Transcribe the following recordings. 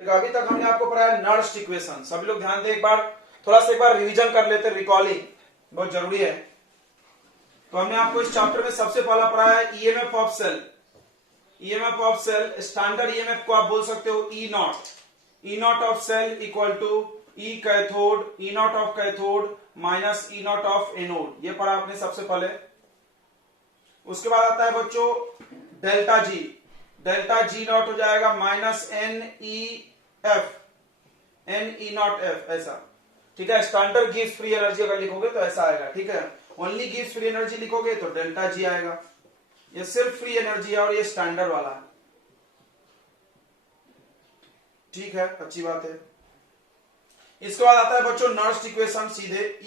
अभी तक हमने आपको पढ़ाया नर्स्ट इक्वेशन। सभी लोग ध्यान दें, एक बार रिवीजन कर लेते, रिकॉलिंग बहुत जरूरी है। तो हमने आपको इस चैप्टर में सबसे पहला पढ़ाया है EMF of cell. EMF of cell, standard EMF को आप बोल सकते हो E naught. E naught of cell equal to E cathode, E naught of cathode minus E naught of anode. ये पढ़ा आपने सबसे पहले। उसके बाद आता है बच्चों delta G. Delta G naught हो जाएगा minus n E F, n E naught F, ऐसा। ठीक है, स्टैंडर्ड गिव्स फ्री एनर्जी अगर लिखोगे तो ऐसा आएगा। ठीक है, ओनली गिव्स फ्री एनर्जी लिखोगे तो डेल्टा जी आएगा। ये सिर्फ फ्री एनर्जी है और ये स्टैंडर्ड वाला है। ठीक है, अच्छी बात है। इसके बाद आता है बच्चों नर्स्ट इक्वेशन, सीधे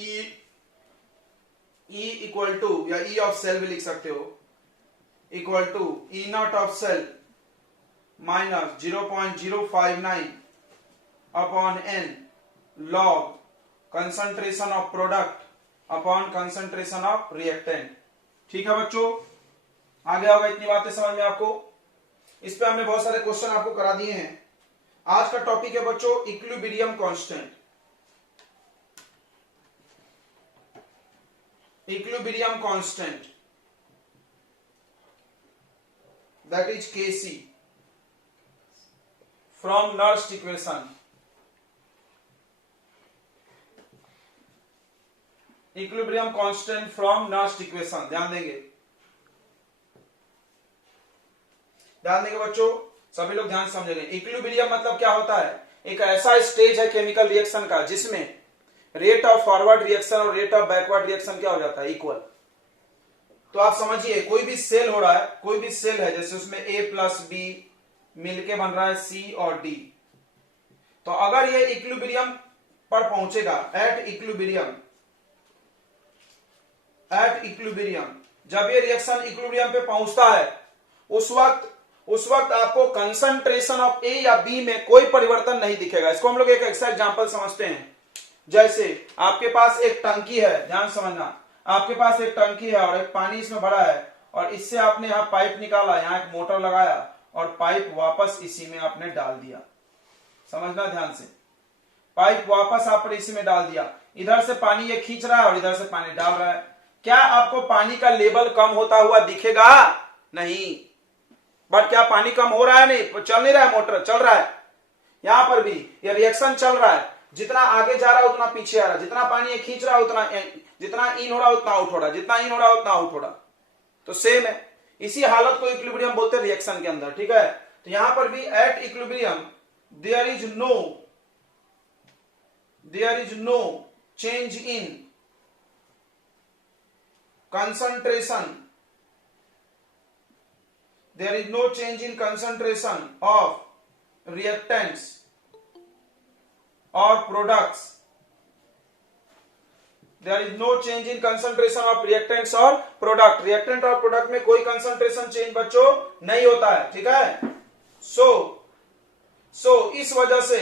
ई इक्वल टू, या ई ऑफ सेल भी लिख सकते हो, equal to E naught of cell minus 0.059 upon n log concentration of product upon concentration of reactant. ठीक है बच्चों, आगे होगा, इतनी बातें समझ में आपको। इस पे हमने बहुत सारे क्वेश्चन आपको करा दिए हैं। आज का टॉपिक है बच्चों equilibrium constant. Equilibrium constant that is Kc from Nernst equation। Equilibrium constant from Nernst equation. ध्यान देंगे बच्चों, सभी लोग ध्यान समझेंगे। इक्विलिब्रियम मतलब क्या होता है? एक ऐसा स्टेज है केमिकल रिएक्शन का जिसमें रेट ऑफ फॉरवर्ड रिएक्शन और रेट ऑफ बैकवर्ड रिएक्शन क्या हो जाता है? इक्वल। तो आप समझिए, कोई भी सेल हो रहा है, कोई भी सेल है, जैसे उसमें ए प्लस बी मिलके बन रहा है सी और डी। तो अगर ये इक्विलिब्रियम पर पहुंचेगा, एट इक्विलिब्रियम, जब ये रिएक्शन इक्विलिब्रियम पे पहुंचता है उस वक्त आपको कंसंट्रेशन ऑफ ए या बी में कोई परिवर्तन नहीं दिखेगा। इसको हम लोग एक ऐसा एग्जांपल समझते हैं, जैसे आपके पास एक टंकी है, ध्यान समझना, आपके पास एक टंकी है और एक पानी इसमें भरा है, और इससे आपने यहां पाइप निकाला, यहां एक मोटर लगाया और पाइप वापस इसी में आपने डाल दिया। समझना ध्यान से, पाइप वापस आपने इसी में डाल दिया। इधर से पानी ये खींच रहा है और इधर से पानी डाल रहा है। क्या आपको पानी का लेवल कम होता हुआ दिखेगा? नहीं। बट क्या पानी कम हो रहा है? नहीं, चल नहीं रहा है, मोटर चल रहा है। यहां पर भी ये रिएक्शन चल रहा है, जितना आगे जा रहा है उतना पीछे आ रहा है, जितना पानी ये खींच रहा है उतना, जितना इन हो रहा है उतना आउट हो रहा है, जितना इन हो रहा है उतना आउट हो रहा है। तो सेम है, इसी हालत को इक्विलिब्रियम बोलते हैं रिएक्शन के अंदर। ठीक है, तो यहां पर भी at equilibrium there is no change in concentration, there is no change in concentration of reactants or products, there is no change in concentration of reactants or product। reactant और product में कोई concentration change बच्चों नहीं होता है। ठीक है, so इस वजह से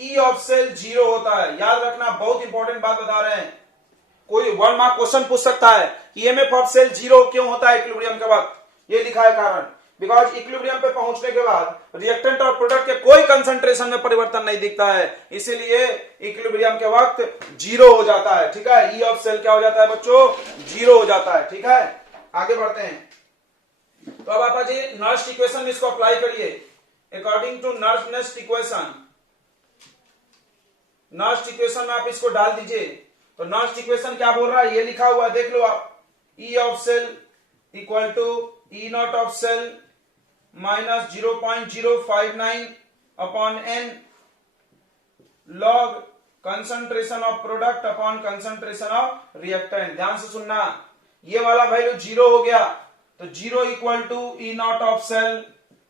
E of cell 0 होता है। याद रखना, बहुत इंपॉर्टेंट बात बता रहे हैं, कोई 1 मार्क क्वेश्चन पूछ सकता है EMF of cell 0 क्यों होता है इक्विलिब्रियम के वक्त? ये लिखा है कारण, बिकॉज इक्विलिब्रियम पे पहुंचने के बाद रिएक्टेंट और प्रोडक्ट के कोई कंसंट्रेशन में परिवर्तन नहीं दिखता है, इसीलिए इक्विलिब्रियम के वक्त 0 हो जाता है। ठीक है, ई ऑफ सेल क्या हो जाता है बच्चों? 0 हो जाता है। ठीक है, आगे बढ़ते हैं। तो अब आप जी नर्स्ट इक्वेशन में इसको अप्लाई करिए। According to Nernst equation, Nernst equation में आप इसको डाल दीजिए। तो नर्स्ट इक्वेशन क्या बोल रहा है? ये लिखा हुआ देख लो आप, E of cell equal to E naught of cell minus 0.059 upon n log concentration of product upon concentration of reactant. ध्यान से सुनना, ये वाला वैल्यू 0 हो गया, तो 0 equal to E naught of cell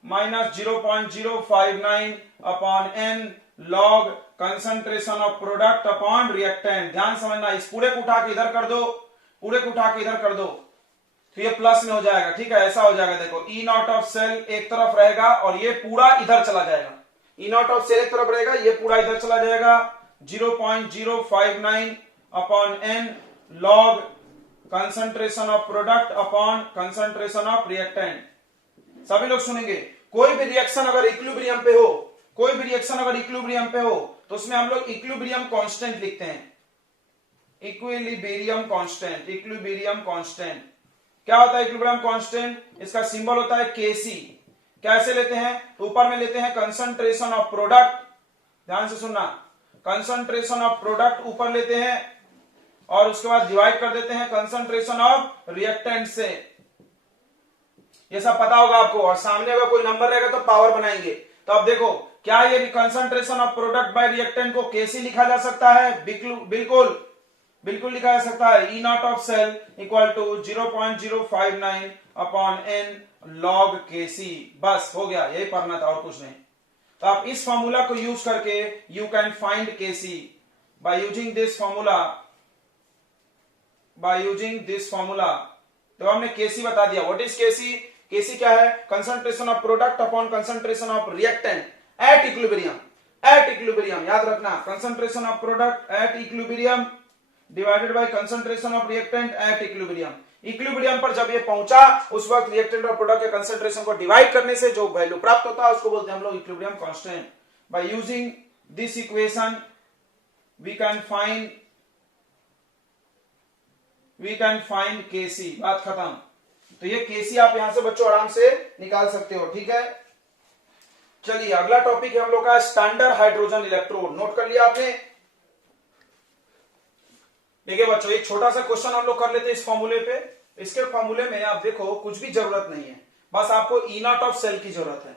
minus 0.059 upon n log concentration of product upon reactant. ध्यान समझना, इस पूरे को उठा के इधर कर दो, पूरे को उठा के इधर कर दो, तो ये प्लस में हो जाएगा। ठीक है, ऐसा हो जाएगा। देखो, ई नॉट ऑफ सेल एक तरफ रहेगा और ये पूरा इधर चला जाएगा। ई नॉट ऑफ सेल एक तरफ रहेगा, ये पूरा इधर चला जाएगा। 0.059 upon n log concentration of product upon concentration of reactant. सभी लोग सुनेंगे, कोई भी रिएक्शन अगर इक्विलिब्रियम पे हो कोई भी रिएक्शन अगर इक्विलिब्रियम पे हो तो उसमें हम लोग इक्विलिब्रियम कांस्टेंट लिखते हैं, इक्विलिब्रियम कांस्टेंट, इक्विलिब्रियम कांस्टेंट। क्या होता है इक्विलिब्रियम कांस्टेंट? इसका सिंबल होता है केसी। कैसे लेते हैं? ऊपर में लेते हैं कंसंट्रेशन ऑफ प्रोडक्ट, ध्यान से सुनना, कंसंट्रेशन ऑफ प्रोडक्ट ऊपर लेते हैं और उसके बाद डिवाइड कर देते हैं कंसंट्रेशन ऑफ रिएक्टेंट से। ये सब पता होगा आपको, और सामने अगर कोई नंबर रहेगा तो पावर बनाएंगे। तो अब देखो, क्या ये concentration of product bye reactant को केसी लिखा जा सकता है? बिल्कुल बिल्कुल लिखा जा सकता है। E naught of cell equal to 0.059 upon n log Kc. बस हो गया, यही पढ़ना था और कुछ नहीं। तो आप इस फॉर्मूला को यूज करके you can find KC by using this formula, by using this formula. तो हमने केसी बता दिया। What is KC? केसी क्या है? Concentration of product upon concentration of reactant at equilibrium. At equilibrium याद रखना, concentration of product at equilibrium divided by concentration of reactant at equilibrium. Equilibrium पर जब ये पहुंचा उस वक्त रिएक्टेंट और प्रोडक्ट के कंसंट्रेशन को डिवाइड करने से जो वैल्यू प्राप्त होता है उसको बोलते हैं हम लोग equilibrium constant. By using this equation we can find Kc. बात खत्म। तो ये केसी आप यहां से बच्चों आराम से निकाल सकते हो, ठीक है। चलिए अगला टॉपिक है हम लोग का स्टैंडर्ड हाइड्रोजन इलेक्ट्रोड। नोट कर लिया आपने? देखिए बच्चों, एक छोटा सा क्वेश्चन हम लोग कर लेते हैं इस फॉर्मूले पे। इसके फॉर्मूले में आप देखो कुछ भी जरूरत नहीं है, बस आपको ई नॉट ऑफ सेल की जरूरत है।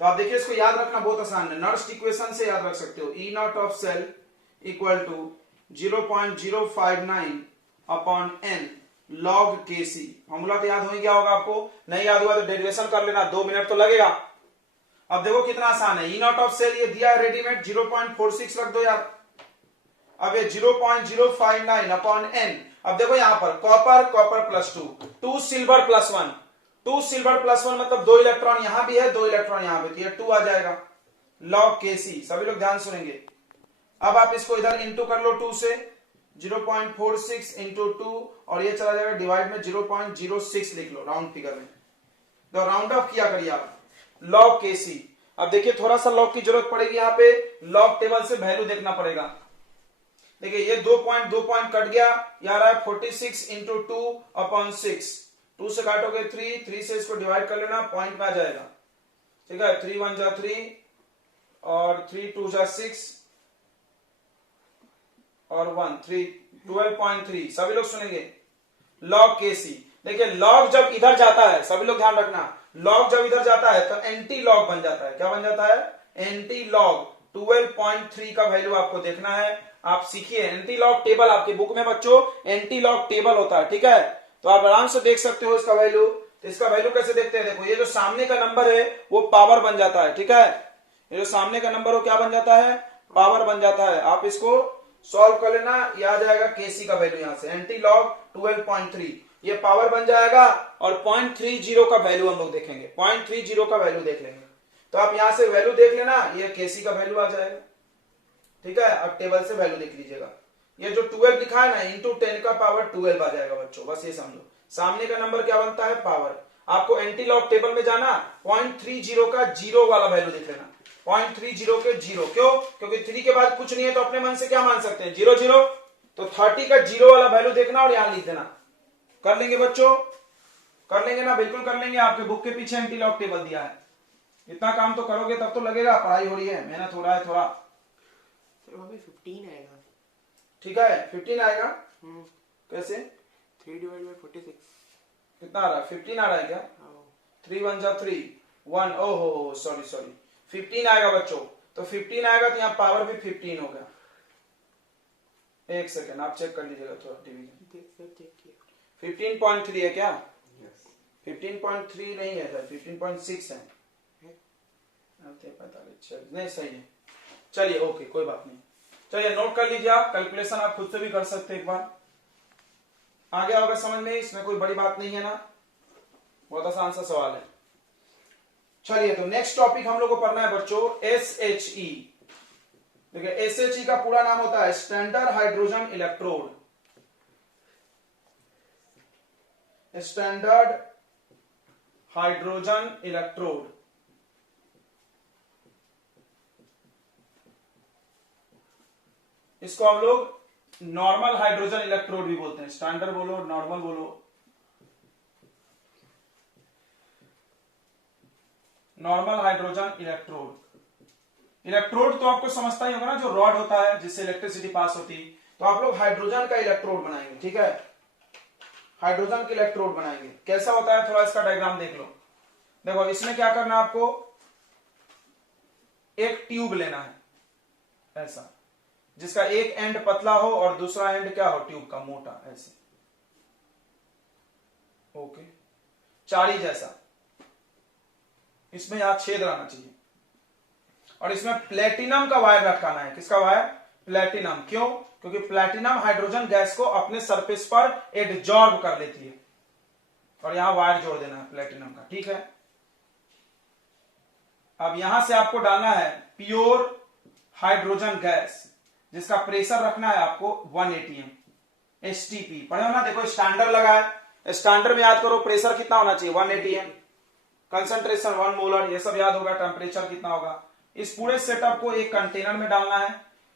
तो आप देखिए इसको याद रखना बहुत आसान है, नर्स्ट इक्वेशन से याद रख सकते हो। E naught of cell equal to 0.059 upon n log Kc. Formula तो याद हो ही गया होगा आपको, नहीं याद हुआ तो डेरिवेशन कर लेना, 2 मिनट तो लगेगा। अब देखो कितना आसान है। ई नॉट ऑफ सेल ये दिया है रेडीमेड, 0.46 रख दो यार। अब ये 0.059 अपॉन एन। अब देखो यहां पर copper plus 2 silver plus 1, 2 silver plus 1 मतलब 2 इलेक्ट्रॉन यहां भी है, 2 इलेक्ट्रॉन यहां भी, तो ये 2 आ जाएगा लॉग केसी। सभी लोग ध्यान सुनेंगे। अब आप इसको इधर इंटू कर लो 2 से, 0.46 इंटू 2 और ये चला जाएगा डिवाइड में 0.06 लिख लो राउंड फिगर में। तो राउंड ऑफ किया करिए आप लॉग केसी। अब देखिए थोड़ा सा लॉग की जरूरत पड़ेगी, यहाँ पे लॉग टेबल से वैल्यू देखना पड़ेगा। देखिए ये 2 पॉइंट कट गया, ये आ रहा है 46 इंटू 2 अपॉन 6। 2 से काटोगे 3 से इसको डिवाइड कर लेना, पॉइंट में आ जाएगा, ठीक है। 3 1 जा 3 और 3 2 जा 6 और 1 3 12.3। सभी लोग सुनेंगे लॉग केसी। देखिए लॉग जब इधर जाता है, सभी लोग ध्यान रखना, लॉग जब इधर जाता है तो एंटी लॉग बन जाता है। क्या बन जाता है? Anti log. 12.3 का वैल्यू आपको देखना है, आप सीखिए। एंटी लॉग टेबल आपके बुक में बच्चों एंटी लॉग टेबल होता है, ठीक है। तो आप आराम से देख सकते हो इसका वैल्यू। तो इसका वैल्यू कैसे देखते हैं? देखो ये जो सामने का नंबर है वो पावर बन जाता है, ठीक है। ये जो सामने का नंबर हो क्या बन जाता है? पावर बन जाता है। आप इसको सॉल्व कर लेना, ये आ जाएगा केसी का वैल्यू यहां से एंटी लॉग 12.3, ये पावर बन जाएगा। और 0.30 का वैल्यू हम लोग देखेंगे, 0.30 का वैल्यू देख लेंगे। तो आप यहां से वैल्यू देख लेना, ये केसी का वैल्यू आ जाएगा, ठीक है। अब टेबल से वैल्यू देख लीजिएगा, ये जो 12 लिखा है ना इंटू 10 का पावर 12 आ जाएगा बच्चों, बस ये समझो। सामने का नंबर क्या बनता है? पावर। आपको एंटी लॉग टेबल में जाना, 0.30 का जीरो वाला वैल्यू देख लेना, 0.30 के जीरो। क्यों? क्योंकि 3 के बाद कुछ नहीं है तो अपने मन से क्या मान सकते हैं? 0 0। तो 30 का जीरो वाला वैल्यू देखना और यहां लिख देना। कर लेंगे बच्चों? कर लेंगे ना? बिल्कुल कर लेंगे। आपके बुक के पीछे एंटी लॉग टेबल दिया है, इतना काम तो करोगे तब तो लगेगा पढ़ाई हो रही है, मेहनत हो रहा है थोड़ा। 15 आएगा, ठीक है 15 आएगा। कैसे? 3/46 कितना आ रहा है? 15 आ रहा है क्या? 3 1 जा 3 1, ओहो सॉरी 15 आएगा बच्चों। तो 15 आएगा तो यहाँ पावर भी 15 होगा। एक सेकेंड आप चेक कर लीजिएगा थोड़ा डिवीजन। 15.3 है क्या? 15.3 नहीं है सर, 15.6 है। 45 नहीं सही है। चलिए ओके कोई बात नहीं। चलिए नोट कर लीजिए, आप कैलकुलेशन आप खुद से भी कर सकते हैं एक बार। आ गया होगा समझ में, इसमें कोई बड़ी बात नहीं है ना, बहुत आसान सा सवाल है। चलिए तो नेक्स्ट टॉपिक हम लोग को पढ़ना है बच्चों SHE। देखिए SHE का पूरा नाम होता है standard hydrogen electrode. Standard hydrogen electrode. इसको हम लोग नॉर्मल हाइड्रोजन इलेक्ट्रोड भी बोलते हैं। स्टैंडर्ड बोलो, नॉर्मल बोलो, नॉर्मल हाइड्रोजन इलेक्ट्रोड। इलेक्ट्रोड तो आपको समझता ही होगा ना, जो रॉड होता है जिससे इलेक्ट्रिसिटी पास होती है। तो आप लोग हाइड्रोजन का इलेक्ट्रोड बनाएंगे, ठीक है, हाइड्रोजन के इलेक्ट्रोड बनाएंगे। कैसा होता है थोड़ा इसका डायग्राम देख लो। देखो इसमें क्या करना है आपको, एक ट्यूब लेना है ऐसा, जिसका एक एंड पतला हो और दूसरा एंड क्या हो, ट्यूब का मोटा, ऐसे ओके, चारी जैसा। इसमें यहां छेद रहना चाहिए और इसमें प्लेटिनम का वायर रखाना है। किसका वायर, प्लेटिनम। क्यों, क्योंकि प्लेटिनम हाइड्रोजन गैस को अपने सरफेस पर एडजॉर्ब कर लेती है और यहां वायर जोड़ देना है प्लेटिनम का, ठीक है। अब यहां से आपको डालना है प्योर हाइड्रोजन गैस, जिसका प्रेशर रखना है आपको 1 atm STP। पढ़े हो ना, देखो स्टैंडर्ड लगा है, स्टैंडर्ड में याद करो प्रेशर कितना होना चाहिए 1 atm, कंसंट्रेशन 1 मोलर, ये सब याद होगा, टेम्परेचर कितना होगा। इस पूरे सेटअप को एक कंटेनर में डालना है।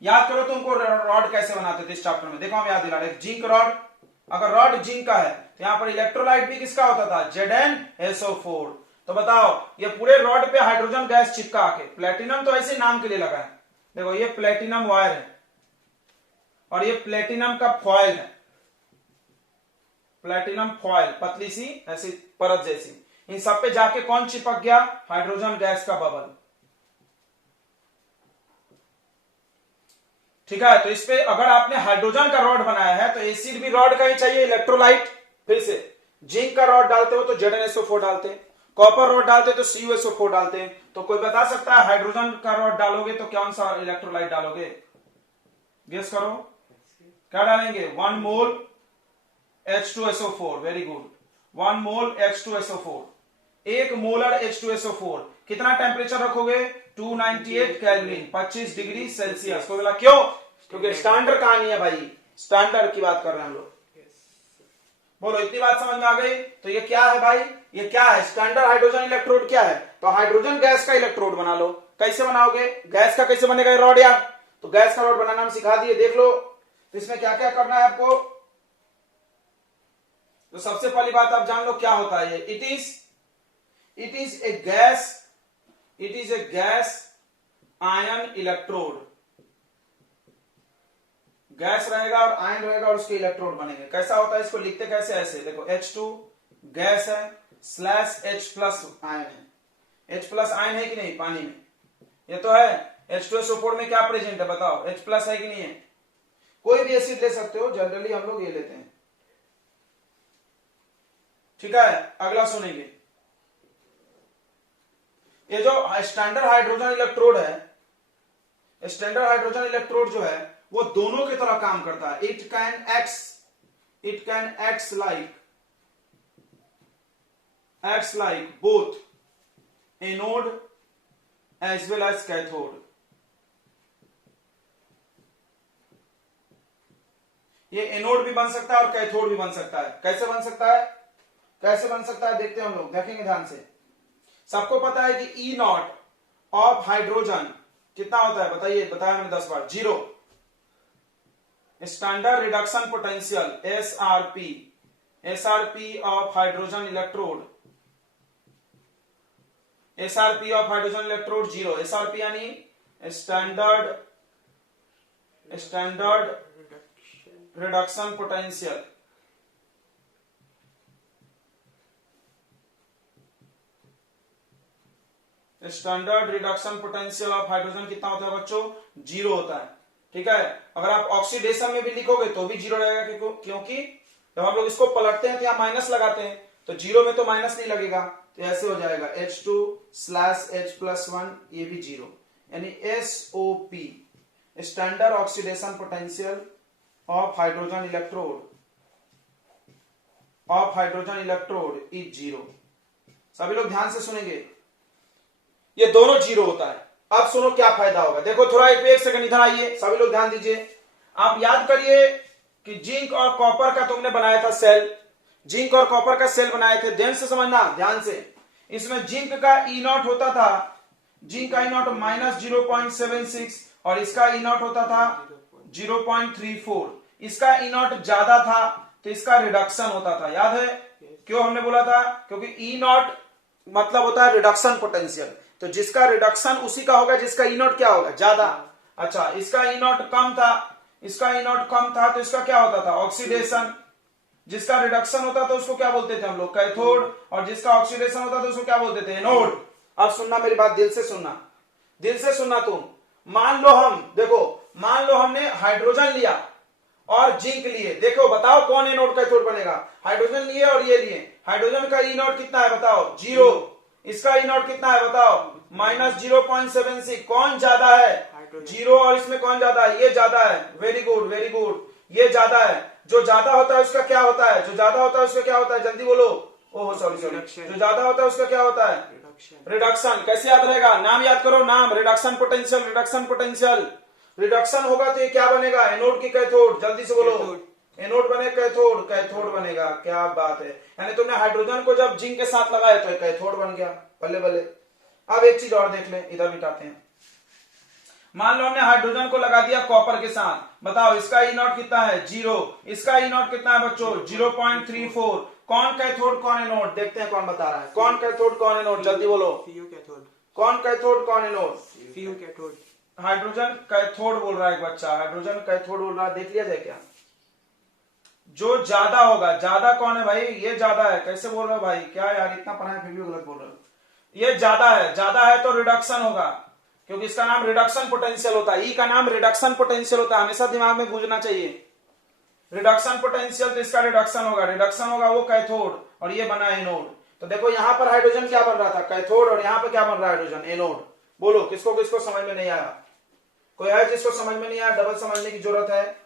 याद करो तुमको रॉड कैसे बनाते थे इस चैप्टर में, देखो हम याद दिला रहे, जिंक रॉड। अगर रॉड जिंक का है तो यहां पर इलेक्ट्रोलाइट भी किसका होता था, ZnSO4। तो बताओ ये पूरे रॉड पे हाइड्रोजन गैस चिपका के, प्लेटिनम तो ऐसे नाम के लिए लगा है, देखो ये प्लेटिनम वायर है और ये प्लेटिनम का फॉयल है, प्लेटिनम फॉयल, पतली सी ऐसी परत जैसी। इन सब पे जाके कौन चिपक गया, हाइड्रोजन गैस का बबल, ठीक है। तो इस पे अगर आपने हाइड्रोजन का रॉड बनाया है तो एसिड भी रॉड का ही चाहिए, इलेक्ट्रोलाइट। फिर से जिंक का रॉड डालते हो तो ZnSO4 डालते हैं, कॉपर रॉड डालते तो CuSO4 डालते हैं। तो कोई बता सकता है हाइड्रोजन का रॉड डालोगे तो कौन सा इलेक्ट्रोलाइट डालोगे, गेस करो, क्या डालेंगे, 1 मोल H2SO4, वेरी गुड, 1 मोल H2SO4, 1 मोलर H2SO4। कितना टेम्परेचर रखोगे, 298 केल्विन, 25 डिग्री सेल्सियस। को बोला क्यों, क्योंकि स्टैंडर्ड कहानी है भाई, स्टैंडर्ड की बात कर रहे हैं हम लोग। बोलो इतनी बात समझ में आ गई। तो ये क्या है भाई, ये क्या है, स्टैंडर्ड हाइड्रोजन इलेक्ट्रोड क्या है, तो हाइड्रोजन गैस का इलेक्ट्रोड बना लो। कैसे बनाओगे, गैस का कैसे बनेगा रॉड यार, तो गैस का रॉड बनाना हम सिखा दिए, देख लो। तो इसमें क्या क्या करना है आपको, तो सबसे पहली बात आप जान लो क्या होता है ये, it is a gas ion electrode. Gas रहेगा और आयन रहेगा और उसके इलेक्ट्रोड बनेंगे। कैसा होता है, इसको लिखते कैसे, ऐसे देखो, H2 गैस है स्लैश H+ आयन है। H+ आयन है कि नहीं पानी में, ये तो है। H2SO4 में क्या प्रेजेंट है बताओ, H+ है कि नहीं है। कोई भी एसिड ले सकते हो, जनरली हम लोग ये लेते हैं, ठीक है। अगला सुनेंगे, ये जो स्टैंडर्ड हाइड्रोजन इलेक्ट्रोड है, स्टैंडर्ड हाइड्रोजन इलेक्ट्रोड जो है वो दोनों की तरह काम करता है। It can acts like both anode as well as cathode। ये एनोड भी बन सकता है और कैथोड भी बन सकता है। कैसे बन सकता है, कैसे बन सकता है देखते हैं हम लोग, देखेंगे ध्यान से। सबको पता है कि E नॉट ऑफ हाइड्रोजन कितना होता है, बताइए, बताया मैंने 10 बार, 0। Standard reduction potential SRP of hydrogen electrode, SRP of hydrogen electrode 0। SRP यानी standard reduction potential. Standard reduction potential of hydrogen कितना होता है बच्चों, 0 होता है, ठीक है। अगर आप ऑक्सीडेशन में भी लिखोगे तो भी 0 रहेगा, क्योंकि जब हम लोग इसको पलटते हैं तो यहां माइनस लगाते हैं, तो 0 में तो माइनस नहीं लगेगा, तो ऐसे हो जाएगा H2/H+1, ये भी 0, यानी SOP standard oxidation potential of hydrogen electrode is 0। सभी लोग ध्यान से सुनेंगे, ये दोनों 0 होता है। अब सुनो क्या फायदा होगा, देखो थोड़ा एक सेकंड इधर आइए, सभी लोग ध्यान दीजिए। आप याद करिए कि जिंक और कॉपर का तुमने बनाया था सेल, जिंक और कॉपर का सेल बनाए थे, ध्यान से समझना, ध्यान से। इसमें जिंक का E नॉट होता था, जिंक का E नॉट -0.76 और इसका E नॉट होता था 0.34। इसका ई नॉट ज्यादा था तो इसका रिडक्शन होता था, याद है? क्यों हमने बोला था? क्योंकि ई नॉट मतलब होता है रिडक्शन पोटेंशियल, तो जिसका रिडक्शन उसी का होगा जिसका ई नॉट क्या होगा, ज्यादा। अच्छा, इसका ई नॉट कम था, इसका ई नॉट कम था तो इसका क्या होता था, ऑक्सीडेशन। जिसका रिडक्शन होता था उसको क्या बोलते थे हम लोग, कैथोड, और जिसका ऑक्सीडेशन होता था उसको क्या बोलते थे, एनोड। अब सुनना मेरी बात, दिल से सुनना, दिल से सुनना तुम। मान लो हम, देखो, मान लो हमने हाइड्रोजन लिया और जिंक लिए, देखो बताओ कौन एनोड कैथोड बनेगा। हाइड्रोजन लिए और ये लिए, हाइड्रोजन का ई नॉट कितना है बताओ, 0। इसका ई नॉट कितना है बताओ, -0.76। कौन ज्यादा है, 0, और इसमें कौन ज्यादा है, ये ज्यादा है। वेरी गुड, वेरी गुड, ये ज्यादा है। जो ज्यादा होता है उसका क्या होता है, जो ज्यादा होता है उसका क्या होता है, जल्दी बोलो। ओह सॉरी सॉरी, जो ज्यादा होता है उसका क्या होता है, रिडक्शन। कैसे याद रहेगा, नाम याद करो, नाम, reduction potential, reduction potential. Reduction होगा तो ये क्या बनेगा, एनोड की कैथोड, जल्दी से बोलो। एनोड बने कैथोड, कैथोड बनेगा। क्या बात है, यानी तुमने हाइड्रोजन को जब जिंक के साथ लगाया तो कैथोड बन गया, बल्ले बल्ले। अब एक चीज और देख ले, इधर मिटाते हैं। मान लो हमने हाइड्रोजन को लगा दिया कॉपर के साथ, बताओ इसका ई नॉट कितना है, 0। इसका ई नॉट कितना है बच्चों, 0.34। कौन कैथोड कौन एनोड, देखते हैं कौन बता रहा है, कौन कैथोड कौन एनोड, जल्दी बोलो। कौन कैथोड कौन एनोड, हाइड्रोजन कैथोड बोल रहा है एक बच्चा, हाइड्रोजन कैथोड बोल रहा है, देख लिया जाए क्या। जो ज्यादा होगा, ज्यादा कौन है भाई, ये ज्यादा है। कैसे बोल रहे हो भाई, क्या यार इतना पढ़ा है फिर भी गलत बोल रहे हो। ये ज्यादा है, ज्यादा है तो रिडक्शन होगा, क्योंकि इसका नाम रिडक्शन पोटेंशियल होता है। ई का नाम रिडक्शन पोटेंशियल होता है, हमेशा दिमाग में गूंजना चाहिए। रिडक्शन पोटेंशियल, तो इसका रिडक्शन होगा, रिडक्शन होगा वो कैथोड, और ये बना एनोड। तो देखो यहां पर हाइड्रोजन क्या बन रहा था, कैथोड, और यहां पर क्या बन रहा है, हाइड्रोजन, एनोड। बोलो किसको किसको समझ में नहीं आया, कोई है जिसको समझ में नहीं आया, डबल समझने की जरूरत है।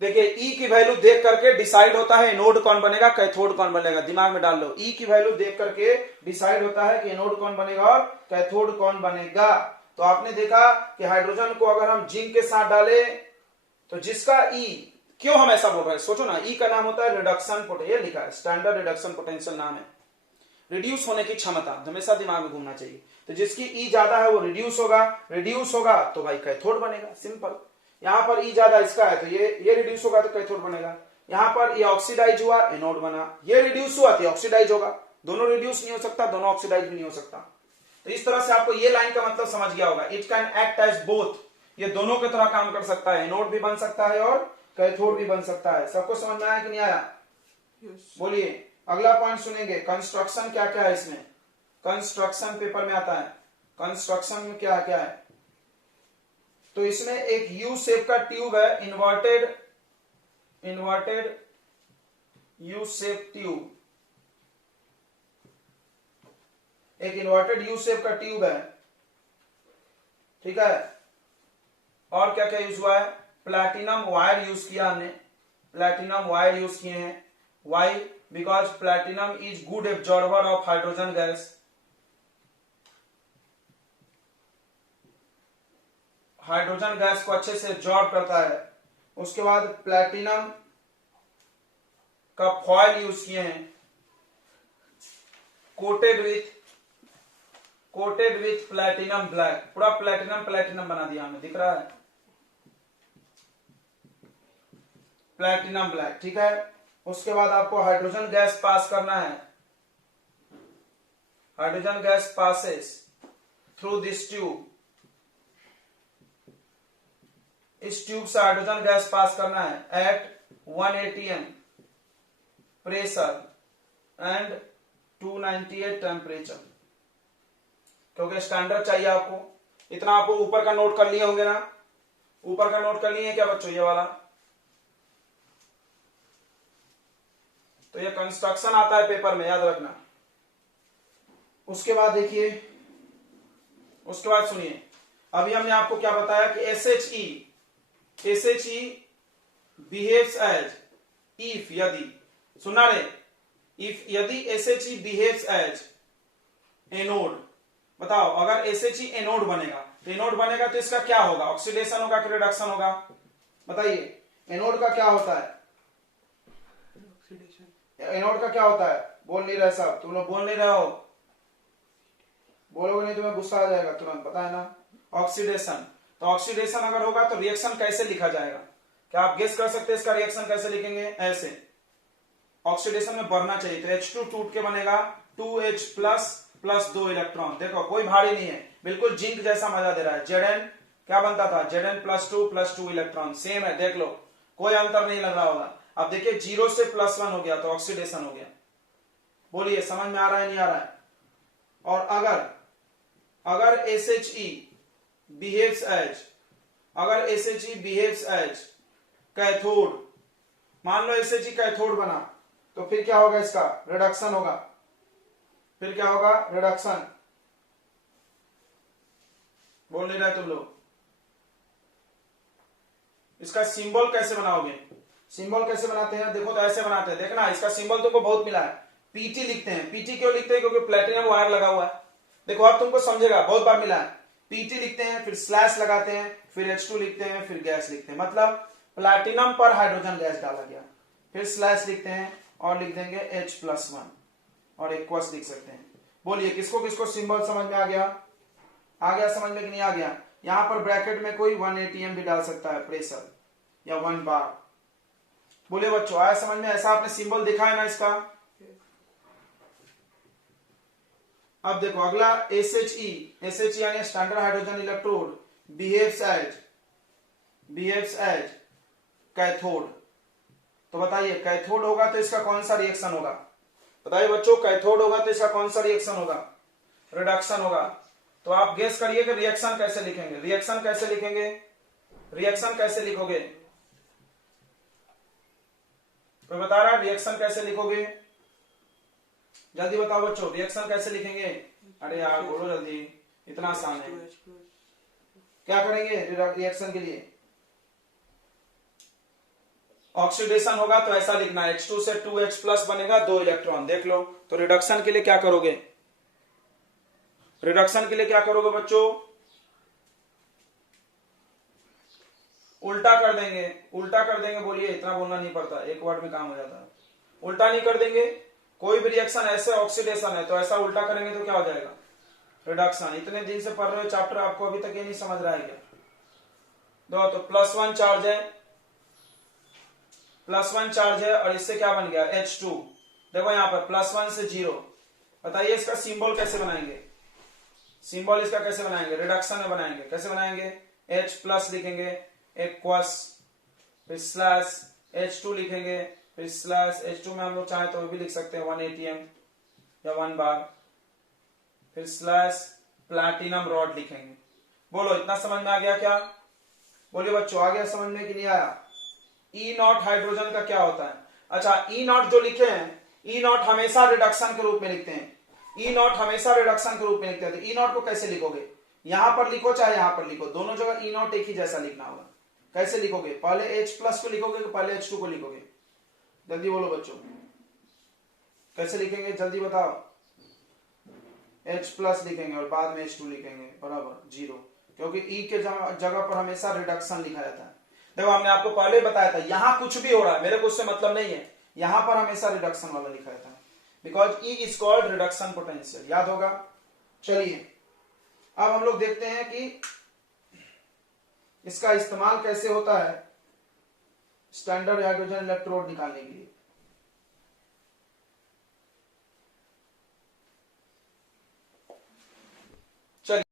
देखिए ई की वैल्यू देख करके डिसाइड होता है एनोड कौन बनेगा, कैथोड कौन बनेगा, दिमाग में डाल लो। ई की वैल्यू देख करके डिसाइड होता है कि एनोड कौन बनेगा और कैथोड कौन बनेगा। तो आपने देखा कि हाइड्रोजन को अगर हम जिंक के साथ डाले तो जिसका ई, क्यों हम ऐसा बोल रहे हैं, सोचो ना, ई का नाम होता है रिडक्शन पोटेंशियल, लिखा है स्टैंडर्ड रिडक्शन पोटेंशियल नाम है। रिड्यूस होने की क्षमता हमेशा दिमाग में घूमना चाहिए। तो जिसकी ई ज्यादा है वो रिड्यूस होगा, रिड्यूस होगा तो भाई कैथोड बनेगा, सिंपल। यहां पर ई ज्यादा इसका है तो ये रिड्यूस होगा तो कैथोड बनेगा। यहां पर ये ऑक्सीडाइज हुआ, एनोड बना। ये रिड्यूस हुआ तो ऑक्सीडाइज होगा। दोनों रिड्यूस नहीं हो सकता, दोनों ऑक्सीडाइज भी नहीं हो सकता। तो इस तरह से आपको ये लाइन का मतलब समझ गया होगा, it can act as both, ये दोनों की तरह काम कर सकता है, एनोड भी बन सकता है और कैथोड भी बन सकता है। सबको समझ में आया कि नहीं आया, बोलिए। अगला पॉइंट सुनेंगे, कंस्ट्रक्शन क्या क्या है इसमें। कंस्ट्रक्शन पेपर में आता है, कंस्ट्रक्शन में क्या क्या है। तो इसमें एक यू शेप का ट्यूब है, इन्वर्टेड यू शेप ट्यूब, एक इन्वर्टेड यू शेप का ट्यूब है, ठीक है। और क्या क्या यूज हुआ है, प्लैटिनम वायर यूज किया हमने, प्लैटिनम वायर यूज किए हैं। Why, because platinum is good absorber of hydrogen gas. Hydrogen gas को अच्छे से एब्जॉर्ब करता है। उसके बाद प्लैटिनम का फॉयल यूज किए हैं, कोटेड विथ प्लैटिनम ब्लैक, पूरा प्लैटिनम बना दिया हमने, दिख रहा है, प्लैटिनम ब्लैक, ठीक है। उसके बाद आपको हाइड्रोजन गैस पास करना है, hydrogen gas passes through this tube, इस ट्यूब से हाइड्रोजन गैस पास करना है at 1 atm pressure and 298 temperature, क्योंकि स्टैंडर्ड चाहिए आपको। इतना आपको ऊपर का नोट कर लिए होंगे ना, ऊपर का नोट कर लिए क्या बच्चों, ये वाला। तो ये कंस्ट्रक्शन आता है पेपर में, याद रखना। उसके बाद देखिए, उसके बाद सुनिए, अभी हमने आपको क्या बताया कि SHE बिहेव्स एज, इफ, यदि, सुना रे, इफ, यदि SHE बिहेव्स एज एनोड। बताओ अगर SHE एनोड बनेगा तो एनोड बनेगा तो इसका क्या होगा, ऑक्सीडेशन होगा कि रिडक्शन होगा, बताइए। एनोड का क्या होता है, एनोड का क्या होता है, बोल नहीं रहे साहब, तुम लोग बोल नहीं रहे हो, बोलोगे नहीं तुम्हें गुस्सा आ जाएगा तुरंत, पता है ना, ऑक्सीडेशन। तो ऑक्सीडेशन अगर होगा तो रिएक्शन कैसे लिखा जाएगा? क्या आप गेस कर सकते हैं इसका रिएक्शन कैसे लिखेंगे? ऐसे ऑक्सीडेशन में बढ़ना चाहिए तो H2 टूट के बनेगा 2H प्लस प्लस 2 इलेक्ट्रॉन। देखो कोई भारी नहीं है, बिल्कुल जिंक जैसा मजा दे रहा है। Zn क्या बनता था? Zn प्लस 2 इलेक्ट्रॉन सेम है, देख लो कोई अंतर नहीं लग रहा होगा। अब देखिए 0 से +1 हो गया तो ऑक्सीडेशन हो गया। बोलिए समझ में आ रहा है नहीं आ रहा है? और अगर SHE बिहेव्स एज कैथोड, मान लो SHE कैथोड बना तो फिर क्या होगा? इसका रिडक्शन होगा। फिर क्या होगा? रिडक्शन। बोल नहीं रहे तुम लोग। इसका सिंबल कैसे बनाओगे? सिंबल कैसे बनाते हैं? देखो तो ऐसे बनाते हैं, देखना इसका सिंबल तुमको बहुत मिला है। पीटी लिखते हैं। पीटी क्यों लिखते हैं? क्योंकि प्लेटिनम वायर लगा हुआ है। देखो अब तुमको समझेगा, बहुत बार मिला है। पीटी लिखते हैं, फिर स्लैश लगाते हैं, फिर H2 लिखते हैं, फिर गैस लिखते हैं, मतलब प्लैटिनम पर हाइड्रोजन गैस डाला गया। फिर स्लैश लिखते हैं और लिख देंगे H+1 और एक्वस लिख सकते हैं। बोलिए किसको किसको सिंबल समझ में आ गया? आ गया समझ में कि नहीं आ गया? यहां पर ब्रैकेट में कोई 1 atm भी डाल सकता है, प्रेशर या 1 बार। बोलिए बच्चों आया समझ में? ऐसा आपने सिंबल देखा है ना इसका? अब देखो अगला SHE यानी standard hydrogen electrode behaves as cathode. तो बताइए कैथोड होगा तो इसका कौन सा रिएक्शन होगा? बताइए बच्चों, कैथोड होगा तो इसका कौन सा रिएक्शन होगा? रिडक्शन होगा। तो आप गेस करिए कि रिएक्शन कैसे लिखेंगे? रिएक्शन कैसे लिखेंगे? रिएक्शन कैसे लिखोगे? कोई बता रहा है रिएक्शन कैसे लिखोगे? जल्दी बताओ बच्चों, रिएक्शन कैसे लिखेंगे? अरे यार बोलो जल्दी, इतना आसान है। क्या करेंगे रिएक्शन के लिए? ऑक्सीडेशन होगा तो ऐसा लिखना है, H2 से 2H प्लस बनेगा 2 इलेक्ट्रॉन। देख लो तो रिडक्शन के लिए क्या करोगे? रिडक्शन के लिए क्या करोगे बच्चों? उल्टा कर देंगे। उल्टा कर देंगे। बोलिए, इतना बोलना नहीं पड़ता, एक वर्ड में काम हो जाता है। उल्टा नहीं कर देंगे। कोई भी रिएक्शन ऐसे ऑक्सीडेशन है तो ऐसा उल्टा करेंगे तो क्या हो जाएगा? रिडक्शन। इतने दिन से पढ़ रहे हो चैप्टर, आपको अभी तक ये नहीं समझ रहा है क्या? दो तो +1 चार्ज है, +1 चार्ज है और इससे क्या बन गया? H2। देखो यहां पर +1 से 0। बताइए इसका सिंबल कैसे बनाएंगे? सिंबल इसका कैसे बनाएंगे? रिडक्शन में बनाएंगे। कैसे बनाएंगे? H प्लस लिखेंगे, एक्वस, फिर स्लैश H2 लिखेंगे, फिर स्लैश H2 में हम लोग चाहे तो भी लिख सकते हैं 1 atm या 1 बार, फिर स्लैश प्लैटिनम रॉड लिखेंगे। बोलो इतना समझ में आ गया क्या? बोलिए बच्चों आ गया समझ में कि नहीं आया? E0 हाइड्रोजन का क्या होता है? अच्छा E0 जो लिखे हैं, E0 हमेशा रिडक्शन के रूप में लिखते हैं। E0 हमेशा रिडक्शन के रूप में लिखते हैं। तो E0 को कैसे लिखोगे? यहां पर लिखो चाहे यहां पर लिखो, दोनों जगह E0 एक ही जैसा लिखना होगा। कैसे लिखोगे? पहले H प्लस को लिखोगे कि पहले H2 को लिखोगे? जल्दी बोलो बच्चों, कैसे लिखेंगे? जल्दी बताओ। H प्लस लिखेंगे और बाद में H2 लिखेंगे बराबर 0, क्योंकि E के जगह पर हमेशा रिडक्शन लिखा जाता है। देखो हमने आपको पहले बताया था, यहां कुछ भी हो रहा है मेरे को उससे मतलब नहीं है, यहां पर हमेशा रिडक्शन वाला लिखा जाता है, because E is called reduction potential. याद होगा? चलिए अब हम लोग देखते हैं कि इसका इस्तेमाल कैसे होता है स्टैंडर्ड हाइड्रोजन इलेक्ट्रोड निकालने के लिए। चलिए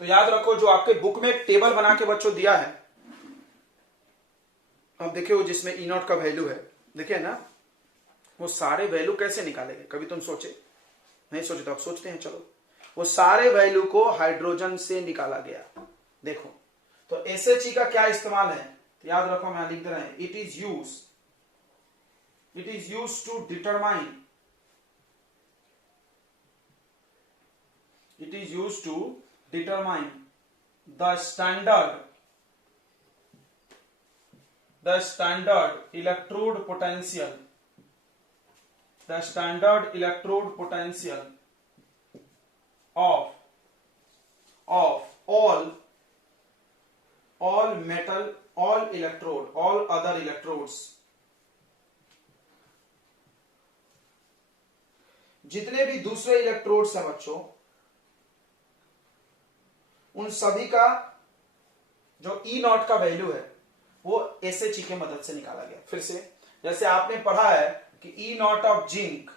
तो याद रखो, जो आपके बुक में एक टेबल बना के बच्चों दिया है, अब देखिए वो जिसमें E0 का वैल्यू है, देखिए ना, वो सारे वैल्यू कैसे निकालेंगे? कभी तुम सोचे? नहीं सोचे तो अब सोचते हैं। चलो वो सारे वैल्यू को हाइड्रोजन से निकाला गया। देखो तो SHE का क्या इस्तेमाल है? तो याद रखो, मैं लिख दे रहा हूं, it is use to determine, it is used to determine the standard electrode potential, the standard electrode potential of all metal, all other electrodes जितने भी दूसरे इलेक्ट्रोड्स हैं बच्चों, उन सभी का जो ई नॉट का वैल्यू है वो एसएचई की मदद से निकाला गया। फिर से जैसे आपने पढ़ा है कि ई नॉट ऑफ जिंक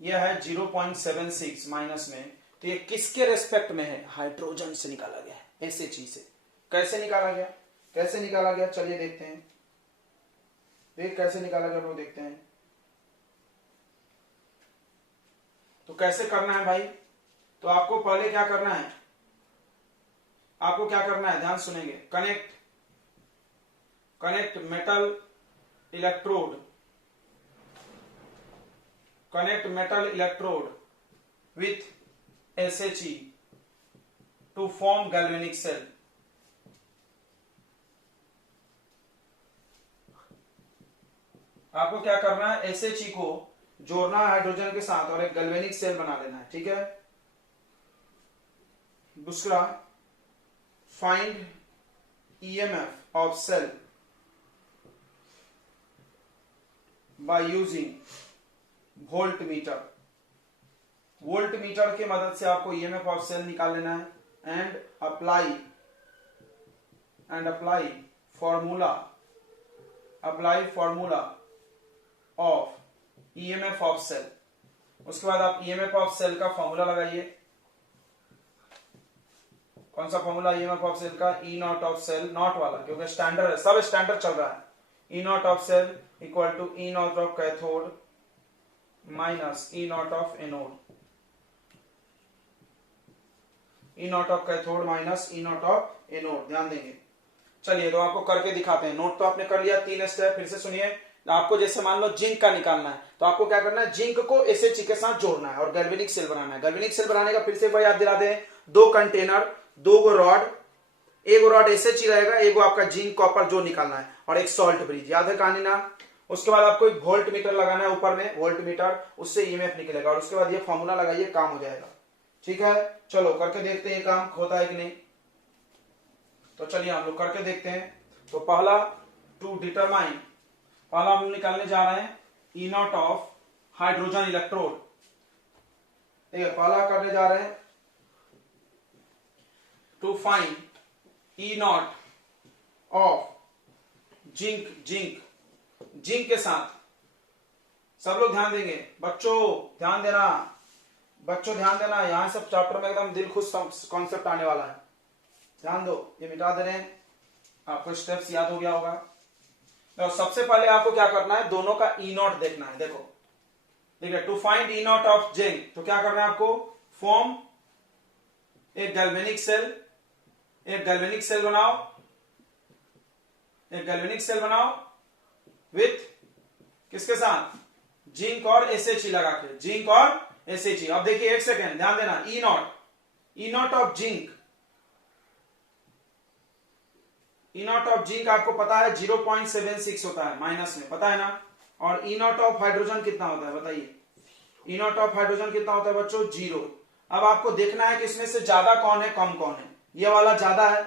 यह है 0.76 माइनस में, तो ये किसके रेस्पेक्ट में है? हाइड्रोजन से निकाला गया है, एसएचई से। कैसे निकाला गया? कैसे निकाला गया चलिए देखते हैं। देख कैसे निकाला गया, लोग देखते हैं। तो कैसे करना है भाई? तो आपको पहले क्या करना है? आपको क्या करना है, ध्यान सुनेंगे। Connect metal electrode, connect metal electrode with SHE to form galvanic cell। आपको क्या करना है? SHE को जोड़ना है हाइड्रोजन के साथ और एक गैल्वेनिक सेल बना लेना है, ठीक है। दूसरा, find EMF of cell by using volt meter. Volt meter की मदद से आपको ईएमएफ ऑफ सेल निकाल लेना है। And apply formula of EMF of cell. उसके बाद आप ईएमएफ ऑफ सेल का फॉर्मूला लगाइए। कौन सा फॉर्मूला ईएमएफ ऑफ सेल का? E naught of cell, naught वाला, क्योंकि स्टैंडर्ड है, सब स्टैंडर्ड चल रहा है। E naught of cell equal to E naught of cathode minus E naught of anode. E naught of cathode minus E naught of anode, ध्यान देंगे। चलिए तो आपको करके दिखाते हैं। नोट तो आपने कर लिया, 3 स्टेप। फिर से सुनिए। आपको जैसे मान लो जिंक का निकालना है, तो आपको क्या करना है? जिंक को एसएचई के साथ जोड़ना है और गैल्वेनिक सेल बनाना है। गैल्वेनिक सेल बनाने का फिर से भाई याद दिला दें, 2 कंटेनर, 2 गो रॉड, एक रॉड एसएचई रहेगा, एक आपका जिंक कॉपर जो निकालना है, और एक सॉल्ट ब्रिज। याद है कहानी ना? उसके बाद आपको एक वोल्ट मीटर लगाना है ऊपर में, वोल्ट मीटर, उससे ईएमएफ निकलेगा, और उसके बाद ये फॉर्मूला लगाइए, काम हो जाएगा। ठीक है, चलो करके देखते हैं काम होता है कि नहीं। तो चलिए हम लोग करके देखते हैं। तो पहला पहला हम निकालने जा रहे हैं E naught of hydrogen electrode. ठीक है, पहला करने जा रहे हैं to find E naught of zinc के साथ। सब लोग ध्यान देंगे, बच्चों ध्यान देना, यहां सब चैप्टर में एकदम दिल खुश कॉन्सेप्ट आने वाला है। ध्यान दो, ये मिटा दे रहे हैं, आपको स्टेप्स याद हो गया होगा। तो सबसे पहले आपको क्या करना है? दोनों का ई नॉट देखना है। देखो ठीक है, to find E naught of zinc, तो क्या करना है आपको? फॉर्म एक गैल्वेनिक सेल बनाओ विथ किसके साथ? जिंक और एसएचई लगा के, जिंक और एसएचई। अब देखिए, एक सेकेंड ध्यान देना। ई नॉट ऑफ जिंक आपको पता है 0.76 होता है माइनस में, पता है ना? और ई नॉट ऑफ हाइड्रोजन कितना होता है बताइए? ई नॉट ऑफ हाइड्रोजन कितना होता है बच्चों? 0। अब आपको देखना है कि इसमें से ज्यादा कौन है, कम कौन है। ये वाला ज्यादा है,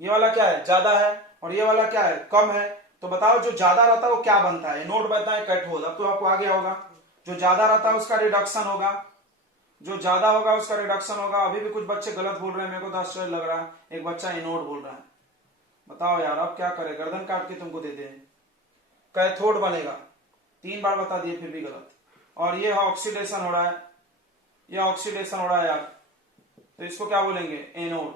ये वाला क्या है? ज्यादा है। और ये वाला क्या है? कम है। तो बताओ जो ज्यादा रहता है वो क्या बनता है? नोट बनता है कैथोड। अब तो आपको आ गया होगा, जो ज्यादा रहता है उसका रिडक्शन होगा, जो ज्यादा होगा उसका रिडक्शन होगा। अभी भी कुछ बच्चे गलत बोल रहे हैं, मेरे को तो आश्चर्य लग रहा है। एक बच्चा एनोड बोल रहा है, बताओ यार अब क्या करे? गर्दन काट के तुमको देते हैं। कैथोड बनेगा, 3 बार बता दिए फिर भी गलत। और ये ऑक्सीडेशन हो रहा है, ये ऑक्सीडेशन हो रहा है यार, तो इसको क्या बोलेंगे? एनोड।